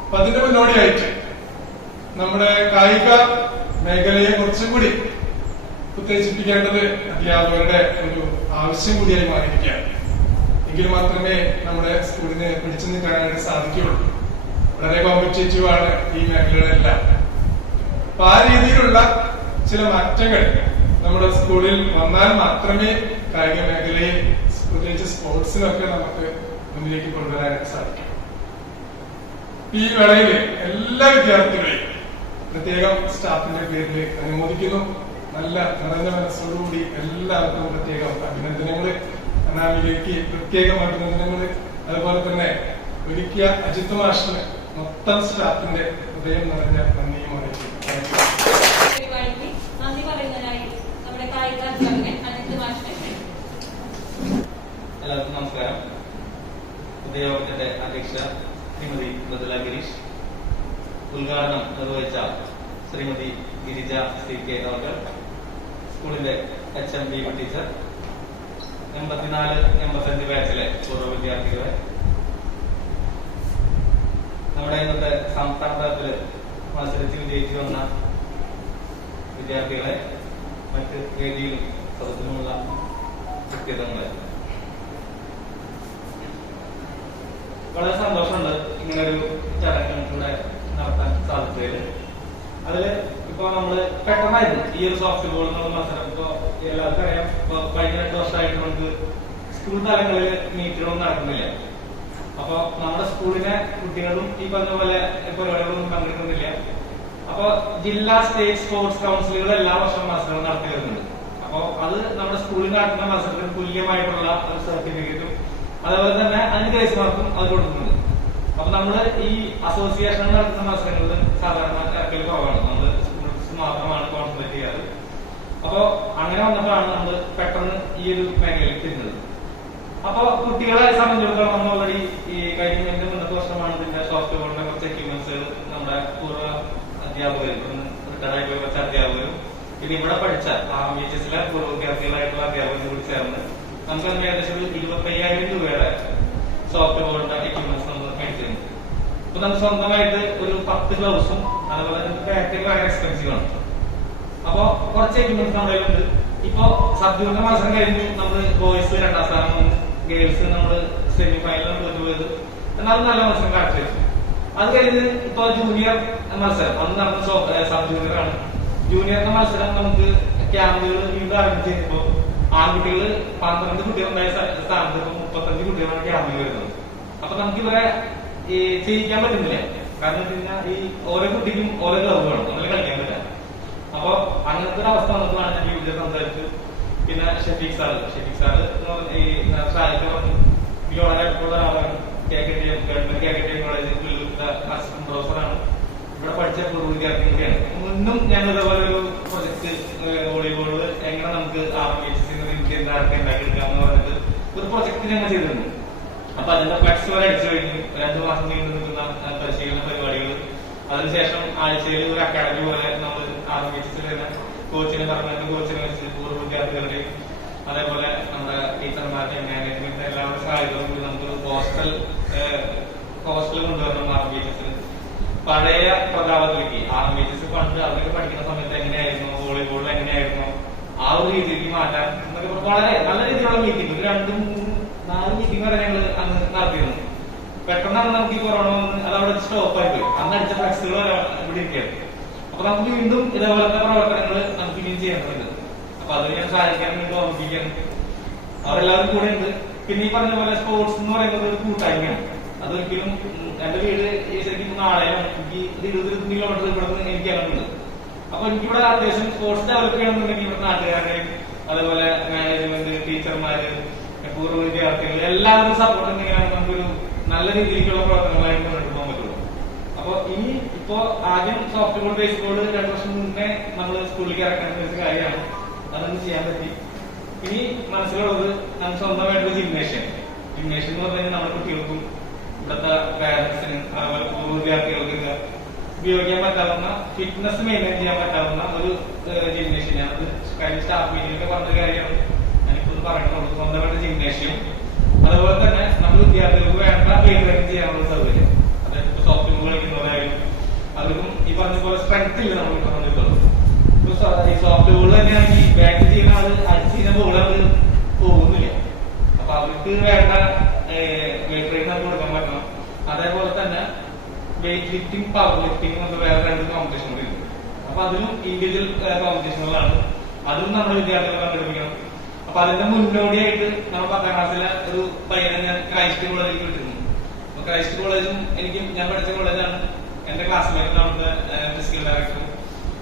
അപ്പൊ അതിന്റെ മുന്നോടിയായിട്ട് നമ്മുടെ കായിക മേഖലയെ കുറച്ചും കൂടി ഉത്തേജിപ്പിക്കേണ്ടത് അധ്യാപകരുടെ ഒരു ആവശ്യം കൂടിയായി മാറിയിരിക്കുകയാണ്. എങ്കിൽ മാത്രമേ നമ്മുടെ സ്കൂളിന് പിടിച്ചു നിൽക്കാനായിട്ട് സാധിക്കുകയുള്ളൂ. വളരെ കോമ്പറ്റേറ്റീവ് ആണ് ഈ മേഖലകളെല്ലാം. അപ്പൊ ആ രീതിയിലുള്ള ചില മാറ്റങ്ങൾ നമ്മുടെ സ്കൂളിൽ വന്നാൽ മാത്രമേ കായിക മേഖലയെ, പ്രത്യേകിച്ച് സ്പോർട്സിനൊക്കെ നമുക്ക് മുന്നിലേക്ക് കൊണ്ടുവരാനായിട്ട് സാധിക്കും. ഈ വേളയിൽ എല്ലാ വിദ്യാർത്ഥികളെയും പ്രത്യേകം സ്റ്റാഫിന്റെ പേരിൽ അനുമോദിക്കുന്നു. നല്ല നിറഞ്ഞ മനസ്സോടുകൂടി എല്ലാവർക്കും പ്രത്യേകം അഭിനന്ദനങ്ങൾ. അനാമികയ്ക്ക് പ്രത്യേകം അഭിനന്ദനങ്ങൾ. അതുപോലെ തന്നെ ഒരുക്കിയ അജിത് മാഷിന് മൊത്തം സ്റ്റാഫിന്റെ ഹൃദയം നിറഞ്ഞ നന്ദിയും അറിയിക്കുന്നു. പരിപാടിക്ക് നന്ദി പറയുന്നതിനായി നമ്മുടെ കായിക അധ്യാപകൻ അജിത് മാഷിനെ എല്ലാവർക്കും നമസ്കാരം. ഉദയയോഗത്തിന്റെ അധ്യക്ഷ ശ്രീമതി മൃദുല ഗിരീഷ്, ഉദ്ഘാടനം നിർവഹിച്ച ശ്രീമതി ഗിരിജ CK അവർ, സ്കൂളിന്റെ HM ടീച്ചർ, 84-85 ബാച്ചിലെ പൂർവ്വ വിദ്യാർത്ഥികളെ, നമ്മുടെ ഇന്നത്തെ സംസ്ഥാന തലത്തിൽ മത്സരിച്ച് വിജയിച്ചു വന്ന വിദ്യാർത്ഥികളെ, മറ്റ് വേദിയിലും സദസ്സിലുമുള്ള വ്യക്തിത്വങ്ങളെ, വളരെ സന്തോഷമുണ്ട് ഇങ്ങനൊരു ചടങ്ങ് ഇവിടെ നടത്താൻ സാധിച്ചതിൽ. അതില് ഇപ്പൊ നമ്മള് പെട്ടെന്നായിരുന്നു ഈ ഒരു സോഫ്റ്റ് ബോൾ എന്നുള്ള മത്സരം. ഇപ്പൊ എല്ലാവർക്കും അറിയാം, ഇപ്പൊ കഴിഞ്ഞ 2 വർഷമായിട്ട് നമുക്ക് സ്കൂൾ തലങ്ങളിൽ മീറ്റുകളൊന്നും നടക്കുന്നില്ല. അപ്പൊ നമ്മുടെ സ്കൂളിലെ കുട്ടികളും ഈ പറഞ്ഞ പോലെ പരിപാടികളൊന്നും പങ്കെടുക്കുന്നില്ല. അപ്പൊ ജില്ലാ സ്റ്റേറ്റ് സ്പോർട്സ് കൗൺസിലുകൾ എല്ലാ വർഷവും മത്സരങ്ങൾ നടത്തി വരുന്നുണ്ട്. അപ്പൊ അത് നമ്മുടെ സ്കൂളിൽ നടക്കുന്ന മത്സരത്തിന് തുല്യമായിട്ടുള്ള ഒരു സർട്ടിഫിക്കറ്റും അതുപോലെ തന്നെ അതിന് ഗ്രേസ് മാർക്കും അത് കൊടുക്കുന്നുണ്ട്. അപ്പൊ നമ്മള് ഈ അസോസിയേഷൻ നടത്തുന്ന മത്സരങ്ങളിൽ സാധാരണ ഇറക്കൽ കുറവാണ്. നമ്മള് സ്കൂൾസ് മാത്രമാണ് കോൺസെൻട്രേറ്റ് ചെയ്യാറ്. അപ്പൊ അങ്ങനെ വന്നപ്പോഴാണ് നമ്മൾ പെട്ടെന്ന് ഈ ഒരു മേഖലയിൽ തിരിഞ്ഞത്. അപ്പൊ കുട്ടികളെ സംബന്ധിച്ചിടത്തോളം നമ്മൾ ഓൾറെഡി ഈ കഴിഞ്ഞതിന്റെ മുന്നത്തെ വർഷമാണ് ഇതിന്റെ സോഫ്റ്റ് ബോളിന്റെ കുറച്ച് എക്യുപ്മെന്റ്സ് നമ്മുടെ പൂർവ്വ അധ്യാപകരും, റിട്ടയർഡ് ആയിട്ടുള്ള കുറച്ച് അധ്യാപകരും, പിന്നെ ഇവിടെ പഠിച്ച VHSലെ പൂർവ്വ വിദ്യാർത്ഥികളായിട്ടുള്ള അധ്യാപകരും കൂടി ചേർന്ന് നമുക്ക് തന്നെ ഏകദേശം 25,000 രൂപയുടെ സോഫ്റ്റ് ബോളിന്റെ എക്യുപ്മെന്റ്സ് നമ്മൾ മേടിച്ചിരുന്നു. ഇപ്പൊ നമുക്ക് സ്വന്തമായിട്ട് ഒരു 10 ഗ്ലൗസും അതുപോലെ ബാറ്ററി ഭയങ്കര എക്സ്പെൻസീവ് ആണ്. അപ്പൊ കുറച്ച് എക്യുപ്മെന്റ്സ് നമ്മുടെ കയ്യിലുണ്ട്. ഇപ്പൊ സബ് ജൂനിയർ മത്സരം കഴിഞ്ഞു, നമ്മൾ ബോയ്സ് 2ാം സ്ഥാനം വന്നു, ഗേൾസ് നമ്മൾ സെമി ഫൈനലാണ് തോറ്റുപോയത്. എന്നാലും നല്ല മത്സരം കാഴ്ചവെച്ചു. അത് കഴിഞ്ഞ് ഇപ്പൊ ജൂനിയർ മത്സരം അന്ന് നമ്മൾ സബ് ജൂനിയർ ആണ്. ജൂനിയറിന്റെ മത്സരം നമുക്ക് ക്യാമ്പുകൾ വീണ്ടും അറേഞ്ച് ചെയ്യുമ്പോ ആൺകുട്ടികൾ 12 കുട്ടികളുണ്ടായ സ്ഥാനത്ത് 35 കുട്ടികളാണ് ക്യാമ്പിൽ വരുന്നത്. അപ്പൊ നമുക്ക് ഇവരെ ചെയ്യിക്കാൻ പറ്റുന്നില്ല. കാരണം പിന്നെ ഈ ഓരോ കുട്ടിക്കും ഓരോ ഗ്ലൗ വേണം, നമ്മൾ കളിക്കാൻ പറ്റില്ല. അപ്പൊ അങ്ങനത്തെ ഒരു അവസ്ഥ വന്നപ്പോഴാണ് ഞാൻ യൂട്യൂബിൽ സംസാരിച്ചു. പിന്നെ ഷെഫീഖ് സാറ് ഈ സാഹിത്യം പറഞ്ഞു, ഈ വളരെ അടുത്തുള്ള ഒരാളാണ്. KKTM government KKTM college assistant പ്രൊഫസറാണ്. ഇവിടെ പഠിച്ച പൂർവ്വ വിദ്യാർത്ഥി കൂടിയാണ്. മുന്നും ഞങ്ങൾ ഇതേപോലെ ഒരു പ്രൊജക്ട് വോളിബോളിൽ എങ്ങനെ നമുക്ക് ഇന്ത്യൻ ആർക്കെ ഉണ്ടാക്കിയെടുക്കാന്ന് പറഞ്ഞിട്ട് ഒരു പ്രൊജക്ട് ഞങ്ങൾ ചെയ്തിരുന്നു. അപ്പൊ അതിന്റെ ഫ്ലെക്സ് വരെ അടിച്ചു കഴിഞ്ഞു. 2 മാസം നീണ്ടു നിൽക്കുന്ന പരിശീലന പരിപാടികൾ. അതിനുശേഷം ആഴ്ചയിൽ ഒരു അക്കാഡമി പോലെ നമ്മൾ ആരംഭിച്ചിട്ട് തന്നെ കോച്ചിനെ പറഞ്ഞിട്ട് കോച്ചിനെ വെച്ച് പൂർവ്വ വിദ്യാർത്ഥികളുടെയും അതേപോലെ നമ്മുടെ ടീച്ചർമാരുടെയും മാനേജ്മെന്റ് എല്ലാവരുടെ സഹായത്തോടു കൂടി നമുക്കൊരു ഹോസ്റ്റൽ കൊണ്ടുവരണം. ആർബിഎച്ച്എസ് പഴയ പ്രതാപത്തിലേക്ക് ആർബിഎച്ച്എസ് പണ്ട് അവരൊക്കെ പഠിക്കുന്ന സമയത്ത് എങ്ങനെയായിരുന്നു, വോളിബോളിൽ എങ്ങനെയായിരുന്നു, ആ ഒരു രീതിയിലേക്ക് മാറ്റാൻ എന്നൊക്കെ വളരെ നല്ല രീതിയിലുള്ള മീറ്റിംഗ് 2-3-4 മീറ്റിംഗ് വരെ ഞങ്ങൾ അന്ന് നടത്തിയിരുന്നു. പെട്ടെന്നാണ് നമുക്ക് ഈ കൊറോണ വന്ന് അതവിടെ സ്റ്റോപ്പായി പോയി. അന്ന് അടിച്ച ഫ്ലെക്സുകൾ ഇവിടെ ഇരിക്കുകയായിരുന്നു. അപ്പൊ നമുക്ക് വീണ്ടും ഇതേപോലത്തെ പ്രവർത്തനങ്ങൾ നമുക്ക് ഇനിയും ചെയ്യേണ്ടതുണ്ട്. അപ്പൊ അതിന് ഞാൻ സഹായിക്കാൻ വേണ്ടി ഓർമ്മിപ്പിക്കാൻ അവരെല്ലാവരും കൂടെ ഉണ്ട്. പിന്നെ ഈ പറഞ്ഞ പോലെ സ്പോർട്സ് എന്ന് പറയുന്നത് ഒരു കൂട്ടായ്മയാണ്. അതൊരിക്കലും എന്റെ വീട് ശരിക്കും നാളെയാണ്. എനിക്ക് 20 കിലോമീറ്റർ ഇവിടെ നിന്ന് എനിക്ക് ഇറങ്ങുന്നത്. അപ്പൊ എനിക്കിവിടെ അത്യാവശ്യം സ്പോർട്സ് ഡെവലപ്പ് ചെയ്യണമെന്നുണ്ടെങ്കിൽ ഇവിടെ നാട്ടുകാരുടെയും അതേപോലെ മാനേജ്മെന്റ്, ടീച്ചർമാര്, പൂർവ്വ വിദ്യാർത്ഥികൾ എല്ലാവരും സപ്പോർട്ട് ഉണ്ടെങ്കിലാണ് നമുക്കൊരു നല്ല രീതിയിലേക്കുള്ള പ്രവർത്തനങ്ങളായിട്ട് മുന്നോട്ട് പോകാൻ പറ്റുള്ളൂ. അപ്പൊ ഇപ്പോ ആദ്യം സോഫ്റ്റ് ബോൾ, ബേസ് ബോൾ 2 വർഷം മുന്നേ നമ്മൾ സ്കൂളിലേക്ക് ഇറക്കാൻ വെച്ച കാര്യമാണ്. അതൊന്നും ചെയ്യാൻ പറ്റി. ഇനി മനസ്സിലുള്ളത് നമുക്ക് സ്വന്തമായിട്ടുള്ള ജിംനേഷ്യം എന്ന് പറഞ്ഞു കഴിഞ്ഞാൽ നമ്മുടെ കുട്ടികൾക്കും ഇവിടുത്തെ പാരന്റ്സിന് അതുപോലെ പൂർവ്വ വിദ്യാർത്ഥികൾക്ക് ഉപയോഗിക്കാൻ പറ്റാവുന്ന, ഫിറ്റ്നസ് മെയിൻറ്റെയിൻ ചെയ്യാൻ പറ്റാവുന്ന ഒരു ജിംനേഷ്യം. ഞാനത് കഴിഞ്ഞ സ്റ്റാഫ് മീറ്റിംഗൊക്കെ പറഞ്ഞ കാര്യമാണ്. ഞാനിപ്പോൾ പറയുന്നുള്ളൂ. സ്വന്തമായിട്ട് ജിംനേഷ്യം, അതുപോലെ തന്നെ നമ്മൾ വിദ്യാർത്ഥികൾക്ക് വേണ്ട ട്രെയിനിങ് ചെയ്യാനുള്ള സൗകര്യം. അതായത് ഇപ്പൊ സോഫ്റ്റ് ബോൾ കളിക്കുന്നവരായാലും അവർക്കും ഈ പറഞ്ഞ പോലെ സ്ട്രെങ്ത് ഇല്ല. നമ്മളിപ്പോ പറഞ്ഞിട്ടുള്ളത് ഈ സോഫ്റ്റ് ബോൾ തന്നെയാണെങ്കിൽ ബാറ്റ് ചെയ്യുന്ന ആള് അടിച്ച് ചെയ്യുന്ന ബോൾ അത് പോകുന്നില്ല. അപ്പൊ അവർക്ക് വേണ്ട ട്രെയിൻ നമുക്ക് കൊടുക്കാൻ പറ്റണം. അതേപോലെ തന്നെ വെയിറ്റ് ലിഫ്റ്റിംഗ്, പവർ ലിഫ്റ്റിംഗ് എന്നൊക്കെ വേറെ 2 കോമ്പറ്റീഷൻ കൂടി ഉണ്ട്. അപ്പൊ അതിനും ഇൻഡിവിജ്വൽ കോമ്പറ്റീഷനുകളാണ്. അതും നമ്മുടെ വിദ്യാർത്ഥികളെ പങ്കെടുപ്പിക്കണം. അപ്പൊ അതിന്റെ മുന്നോടിയായിട്ട് നമ്മൾ 10ാം ക്ലാസ്സിലെ ഒരു പയ്യനെ ഞാൻ ക്രൈസ്റ്റ് കോളേജിലേക്ക് വിട്ടിരുന്നു. അപ്പൊ ക്രൈസ്റ്റ് കോളേജും ഞാൻ പഠിച്ച കോളേജാണ്. എന്റെ ക്ലാസ്മേറ്റ് നമ്മുടെ ഫിസിക്കൽ ഡയറക്ടർ.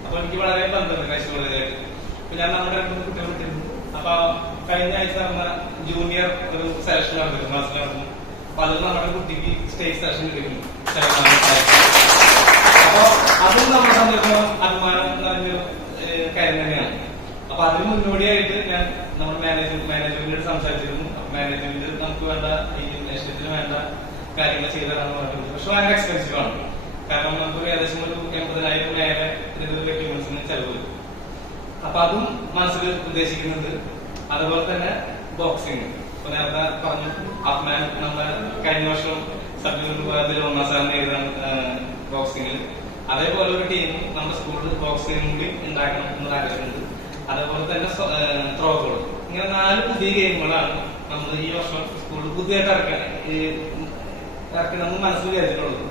അപ്പൊ എനിക്ക് വളരെ ബന്ധമുണ്ട് ക്രൈസ്റ്റ് കോളേജായിട്ട്. അപ്പൊ ഞാൻ നമ്മുടെ 2 കുട്ടികൾ വിട്ടിരുന്നു. അപ്പൊ കഴിഞ്ഞ ആഴ്ച നടന്ന ജൂനിയർ ഒരു സെലക്ഷൻ നടന്നിരുന്നു, ക്ലാസ്സിൽ നടന്നു. അപ്പൊ അതിൽ നമ്മുടെ കുട്ടിക്ക് സ്റ്റേജ് സെലക്ഷൻ കിട്ടിയിരുന്നു. അപ്പൊ അതും നമ്മളെ സംബന്ധിച്ചിടത്തോളം അഭിമാനം നിറഞ്ഞൊരു കാര്യം തന്നെയാണ്. അപ്പൊ അതിന് മുന്നോടിയായിട്ട് ഞാൻ നമ്മുടെ മാനേജ്മെന്റിനോട് സംസാരിച്ചിരുന്നു. മാനേജ്മെന്റ് നമുക്ക് വേണ്ട ഈ നെക്ഷത്തിന് വേണ്ട കാര്യങ്ങൾ ചെയ്തു തരാന്ന് പറഞ്ഞിട്ടുണ്ട്. പക്ഷെ ഭയങ്കര എക്സ്പെൻസീവ് ആണ്. കാരണം നമുക്ക് ഏകദേശം ഒരു 80,000 മേലെ എക്യുപ്മെന്റ്സിന് ചെലവ് വരും. അപ്പൊ അതും മനസ്സിൽ ഉദ്ദേശിക്കുന്നുണ്ട്. അതുപോലെ തന്നെ ബോക്സിംഗ്. ഇപ്പൊ നേരത്തെ പറഞ്ഞു അപ്മാൻ നമ്മുടെ കഴിഞ്ഞ വർഷം സബ്ജക്ട് പോയതിൽ 1ാം സ്ഥാനം നേരിടാൻ ബോക്സിംഗിൽ. അതേപോലെ ഒരു ടീം നമ്മുടെ സ്കൂളിൽ ബോക്സിംഗ് കൂടി ഉണ്ടാക്കണം എന്നൊരു ആഗ്രഹമുണ്ട്. അതേപോലെ തന്നെ ത്രോകൾ. ഇങ്ങനെ 4 പുതിയ ഗെയിമുകളാണ് നമ്മൾ ഈ വർഷം സ്കൂളിൽ പുതിയതായിട്ട് ഇറക്കി നമ്മൾ മനസ്സിൽ വിചാരിച്ചിട്ടുള്ളത്.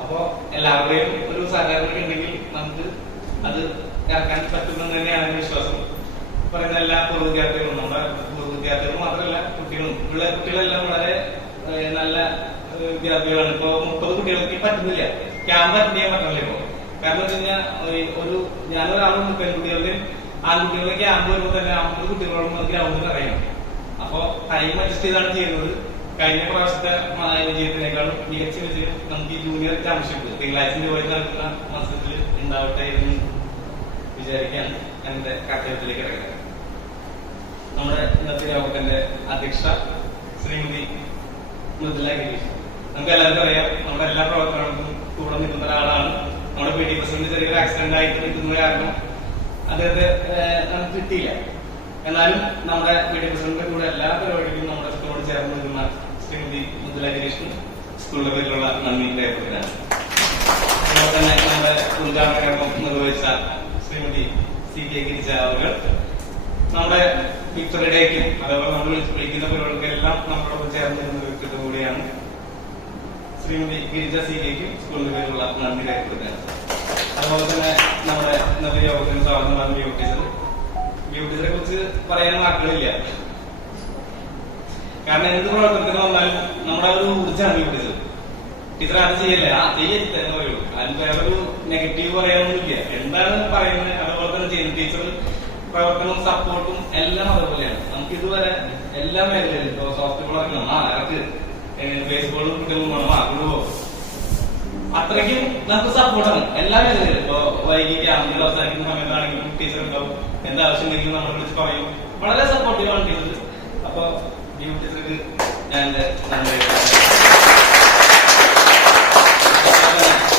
അപ്പോ എല്ലാവരുടെയും ഒരു സഹകരണം ഉണ്ടെങ്കിൽ നമുക്ക് അത് ഇറക്കാൻ പറ്റുമെന്ന് തന്നെയാണ് എന്റെ വിശ്വാസം. പറയുന്ന എല്ലാ പൂർവ്വ വിദ്യാർത്ഥികളും, നമ്മുടെ പൂർവ്വ വിദ്യാർത്ഥികൾ മാത്രമല്ല കുട്ടികളും, കുട്ടികളെല്ലാം വളരെ നല്ല വിദ്യാർത്ഥികളാണ്. ഇപ്പൊ 30 കുട്ടികൾക്ക് പറ്റുന്നില്ല, ക്യാമ്പ് അറ്റൻഡ് ചെയ്യാൻ പറ്റില്ല ഇപ്പൊ. കാരണം വെച്ച് കഴിഞ്ഞാൽ ഞാനൊരാളും പെൺകുട്ടികളുടെയും ആൺകുട്ടികളുടെ ക്യാമ്പ് വരുമ്പോൾ തന്നെ 50 കുട്ടികളോടും ഗ്രൗണ്ടിൽ അറിയാം. അപ്പൊ ടൈം അഡ്ജസ്റ്റ് ചെയ്താണ് ചെയ്യുന്നത്. കഴിഞ്ഞ പ്രാവശ്യത്തെ വിജയത്തിനേക്കാളും മികച്ച വിജയം നമുക്ക് ഈ ജൂനിയർ ചാമ്പ്യൻഷിപ്പ് തിങ്കളാഴ്ച നടക്കുന്ന മത്സരത്തിൽ ഉണ്ടാവട്ടെ എന്ന് വിചാരിക്കാൻ എന്റെ കർത്തവ്യത്തിലേക്ക് ഇറങ്ങുന്നത്. നമ്മുടെ ഇന്നത്തെ യോഗത്തിന്റെ അധ്യക്ഷ ശ്രീമതി മൃദുല ഗിരീഷ്. നമുക്ക് എല്ലാവർക്കും അറിയാം, നമ്മുടെ എല്ലാ പ്രവർത്തനങ്ങൾക്കും കൂടെ നിൽക്കുന്ന ഒരാളാണ്. നമ്മുടെ പി ടി പ്രസിഡന്റ് ചെറിയൊരു ആക്സിഡന്റ് ആയിട്ട് നിൽക്കുന്ന കാരണം അദ്ദേഹത്തെ നമുക്ക് കിട്ടിയില്ല. എന്നാലും നമ്മുടെ പി ടി പ്രസിഡന്റിന്റെ കൂടെ എല്ലാ പരിപാടിക്കും നമ്മുടെ സ്കൂളോട് ചേർന്ന് നിൽക്കുന്ന ശ്രീമതി മൃദുല ഗിരീഷിന് സ്കൂളിന്റെ പേരിലുള്ള നന്ദി രേഖപ്പെടുത്തുകയാണ്. അതുപോലെ തന്നെ നമ്മുടെ ഉദ്ഘാടന കർമ്മം നിർവഹിച്ച ശ്രീമതി CK ഗിരിജ അവർ, നമ്മുടെ വിക്ടറി ഡേക്കും അതേപോലെ നമ്മൾ വിളിക്കുന്ന പരിപാടികൾക്കെല്ലാം നമ്മളോട് ചേർന്ന് നിന്ന വ്യക്തിത്വ കൂടിയാണ്. ശ്രീമതി ഗിരിജ CKക്കും സ്കൂളിന്റെ പേരിലുള്ള നന്ദി രേഖപ്പെടുത്തുകയാണ്. അതുപോലെ തന്നെ നമ്മുടെ ഇന്നത്തെ യോഗത്തിന് സ്വാഗതം ബ്യൂട്ടീസിനെ കുറിച്ച് പറയാൻ വാക്കുകളില്ല. കാരണം എന്ത് പ്രവർത്തനത്തിന് വന്നാലും നമ്മുടെ ഒരു ഊർജ്ജമാണ് ബ്യൂട്ടീസ്. ടീച്ചർ അത് ചെയ്യല്ലേ, ചെയ്യരുതെന്ന് പറയുള്ളൂ. അതിന് വേറൊരു നെഗറ്റീവ് പറയാനൊന്നുമില്ല. എന്താണ് പറയുന്നത് അതുപോലെ തന്നെ ചെയ്യുന്നത്. ടീച്ചർ പ്രവർത്തനവും സപ്പോർട്ടും എല്ലാം അതുപോലെയാണ്. നമുക്ക് ഇതുവരെ എല്ലാ മേഖലയിലും ഇപ്പൊ സോഫ്റ്റ് ബോൾ ഇറക്കണം, ഇറക്ക്, ബേസ്ബോളും കുട്ടികളും വേണം, കൂടുവോ അത്രയ്ക്കും നമുക്ക് സപ്പോർട്ടാണ് എല്ലാ മേഖലയിലും. ഇപ്പൊ വൈകി ക്യാമ്പുകൾ അവസാനിക്കുന്ന സമയത്താണെങ്കിലും ടീച്ചർ ഉണ്ടാവും, എന്താവശ്യം ഉണ്ടെങ്കിലും നമ്മളെ വിളിച്ച് പറയും. വളരെ സപ്പോർട്ടീവാണ് ടീച്ചർ. അപ്പൊ ഈ ടീച്ചർക്ക് ഞാൻ നന്ദി.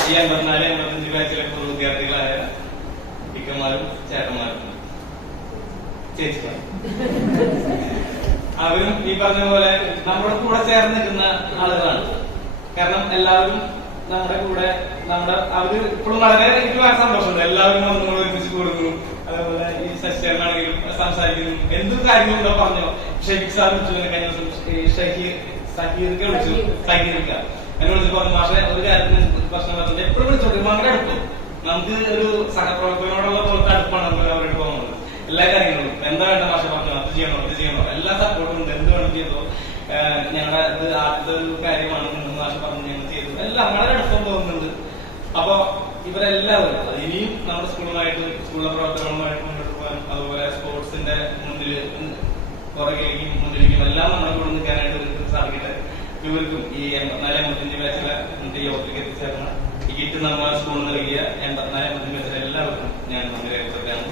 ഈ 54-55 ബാച്ചിലെ പൂർവ്വ വിദ്യാർത്ഥികളായ ഇക്കന്മാരും ചേട്ടന്മാരും ചേച്ചിമാരും അവരും ഈ പറഞ്ഞ പോലെ നമ്മുടെ കൂടെ ചേർന്ന് നിൽക്കുന്ന ആളുകളാണ്. കാരണം എല്ലാവരും നമ്മുടെ കൂടെ അവര് ഇപ്പോഴും വളരെ എനിക്ക് വളരെ സന്തോഷമുണ്ട്. എല്ലാവരും നമ്മൾ ഒരുമിച്ച് കൂടുന്നു. അതേപോലെ ഈ സസ്യാണെങ്കിലും സംസാരിക്കുന്നു. എന്തൊരു കാര്യങ്ങളും ഇവിടെ പറഞ്ഞോ. ഷെയ്ഖ് സാർ വിളിച്ചു, കഴിഞ്ഞ ദിവസം സഹീർക്ക വിളിച്ചു. സഹീർക്ക എന്നെ വിളിച്ചു പറഞ്ഞു, പക്ഷെ ഒരു കാര്യത്തിന് പ്രശ്നം പറഞ്ഞത് എപ്പോഴും വിളിച്ചോട്ടെ ഭയങ്കര അടുപ്പം. നമുക്ക് ഒരു സഹപ്രവർത്തകനോടുള്ള പോലത്തെ അടുപ്പാണ് നമുക്ക് അവരുടെ പോകുന്നത്. എല്ലാ കാര്യങ്ങളും എന്താ വേണ്ട ഭാഷ പറഞ്ഞു, അത് ചെയ്യണോ എല്ലാ സപ്പോർട്ടും ഉണ്ട്. എന്ത് വേണം ചെയ്തോ. ഞങ്ങളുടെ ഇത് ആദ്യത്തെ ഒരു കാര്യമാണ് ഭാഷ പറഞ്ഞു ഞങ്ങൾ ചെയ്തു. എല്ലാം വളരെ അടുപ്പം തോന്നുന്നുണ്ട്. അപ്പൊ ഇവരെല്ലാവരും ഇനിയും നമ്മുടെ സ്കൂളിലെ പ്രവർത്തനങ്ങളുമായിട്ട് മുന്നോട്ട് പോകാനും അതുപോലെ സ്പോർട്സിന്റെ മുന്നിലേക്കും എല്ലാം നമ്മുടെ കൂടെ നിൽക്കാനായിട്ട് സാധിക്കട്ടെ. ഇവർക്കും ഈ 54-55 ബാച്ചിലെ യോഗത്തിലേക്ക് എത്തിച്ചേർന്ന ഈ കിറ്റ് നമ്മുടെ സ്കൂളിൽ നൽകിയ 54-55 ബാച്ചിലെ എല്ലാവർക്കും ഞാൻ നന്ദി രേഖപ്പെടുത്തുകയാണ്.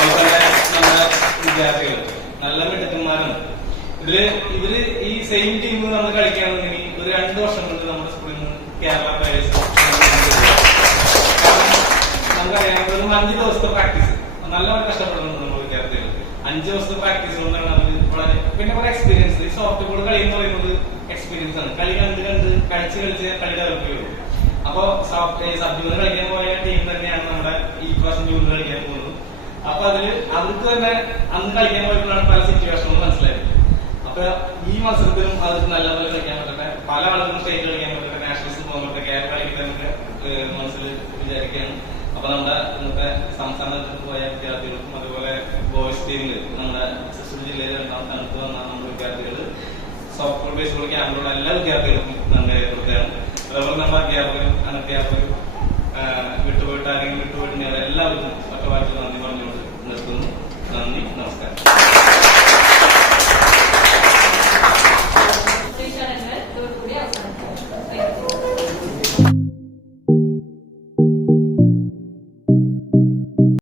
അതുപോലെ തന്നെ നമ്മുടെ വിദ്യാർത്ഥികൾ നല്ല മിടുക്കന്മാരാണ്. ഇവര് ഈ സെയിം ടീം നമ്മൾ കളിക്കുകയാണെന്നുണ്ടെങ്കിൽ ഒരു 2 വർഷം കൊണ്ട് നമ്മുടെ സ്കൂളിൽ നിന്ന് കേരള പ്ലേയേഴ്സ് നമുക്കറിയാം. ഒരു 5 ദിവസത്തെ പ്രാക്ടീസ് നല്ലപോലെ കഷ്ടപ്പെടുന്നുണ്ട് നമ്മൾ വിദ്യാർത്ഥികൾ. 5 ദിവസത്തെ പ്രാക്ടീസ് കൊണ്ടാണ് അവർ വളരെ പിന്നെ കുറെ എക്സ്പീരിയൻസ്. ഈ സോഫ്റ്റ് ബോൾ കളി എന്ന് പറയുന്നത് എക്സ്പീരിയൻസ് ആണ്. കളി കണ്ട് കളിച്ച് കളി ഡെവലപ്പ് ചെയ്യുള്ളൂ. അപ്പൊ സബ്ജൂണിയർ കളിക്കാൻ പോയ ടീം തന്നെയാണ് നമ്മുടെ ഈ പ്രാവശ്യം ജൂണിയർ കളിക്കാൻ പോകുന്നത്. അപ്പൊ അവർക്ക് തന്നെ അന്ന് കളിക്കാൻ പോയപ്പോഴാണ് പല സിറ്റുവേഷനുകളും മനസ്സിലായത്. അപ്പൊ ഈ മത്സരത്തിലും അവർക്ക് നല്ലപോലെ കളിക്കാൻ പറ്റട്ടെ. പല ആളുകളും സ്റ്റേറ്റ് കളിക്കാൻ പറ്റട്ടെ, നാഷണൽസ് പോകാൻ പറ്റട്ടെ, കേരള കളിക്കാനൊക്കെ മനസ്സിൽ വിചാരിക്കുകയാണ്. അപ്പൊ നമ്മുടെ ഇന്നത്തെ സംസ്ഥാനത്ത് പോയ വിദ്യാർത്ഥികൾക്കും അതുപോലെ ബോയ്സ് ടീമിൽ നമ്മുടെ തൃശ്ശൂർ ജില്ലയിൽ 2ാം സ്ഥാനത്ത് വന്ന നമ്മുടെ വിദ്യാർത്ഥികൾ സോഫ്റ്റ്വെയർ ബേസ്ഡ് ക്യാമ്പിലുള്ള എല്ലാ വിദ്യാർത്ഥികൾക്കും നന്ദി രേഖപ്പെടുത്തുകയാണ്. അതുപോലെ നമ്മുടെ അധ്യാപകരും അനധ്യാപകരും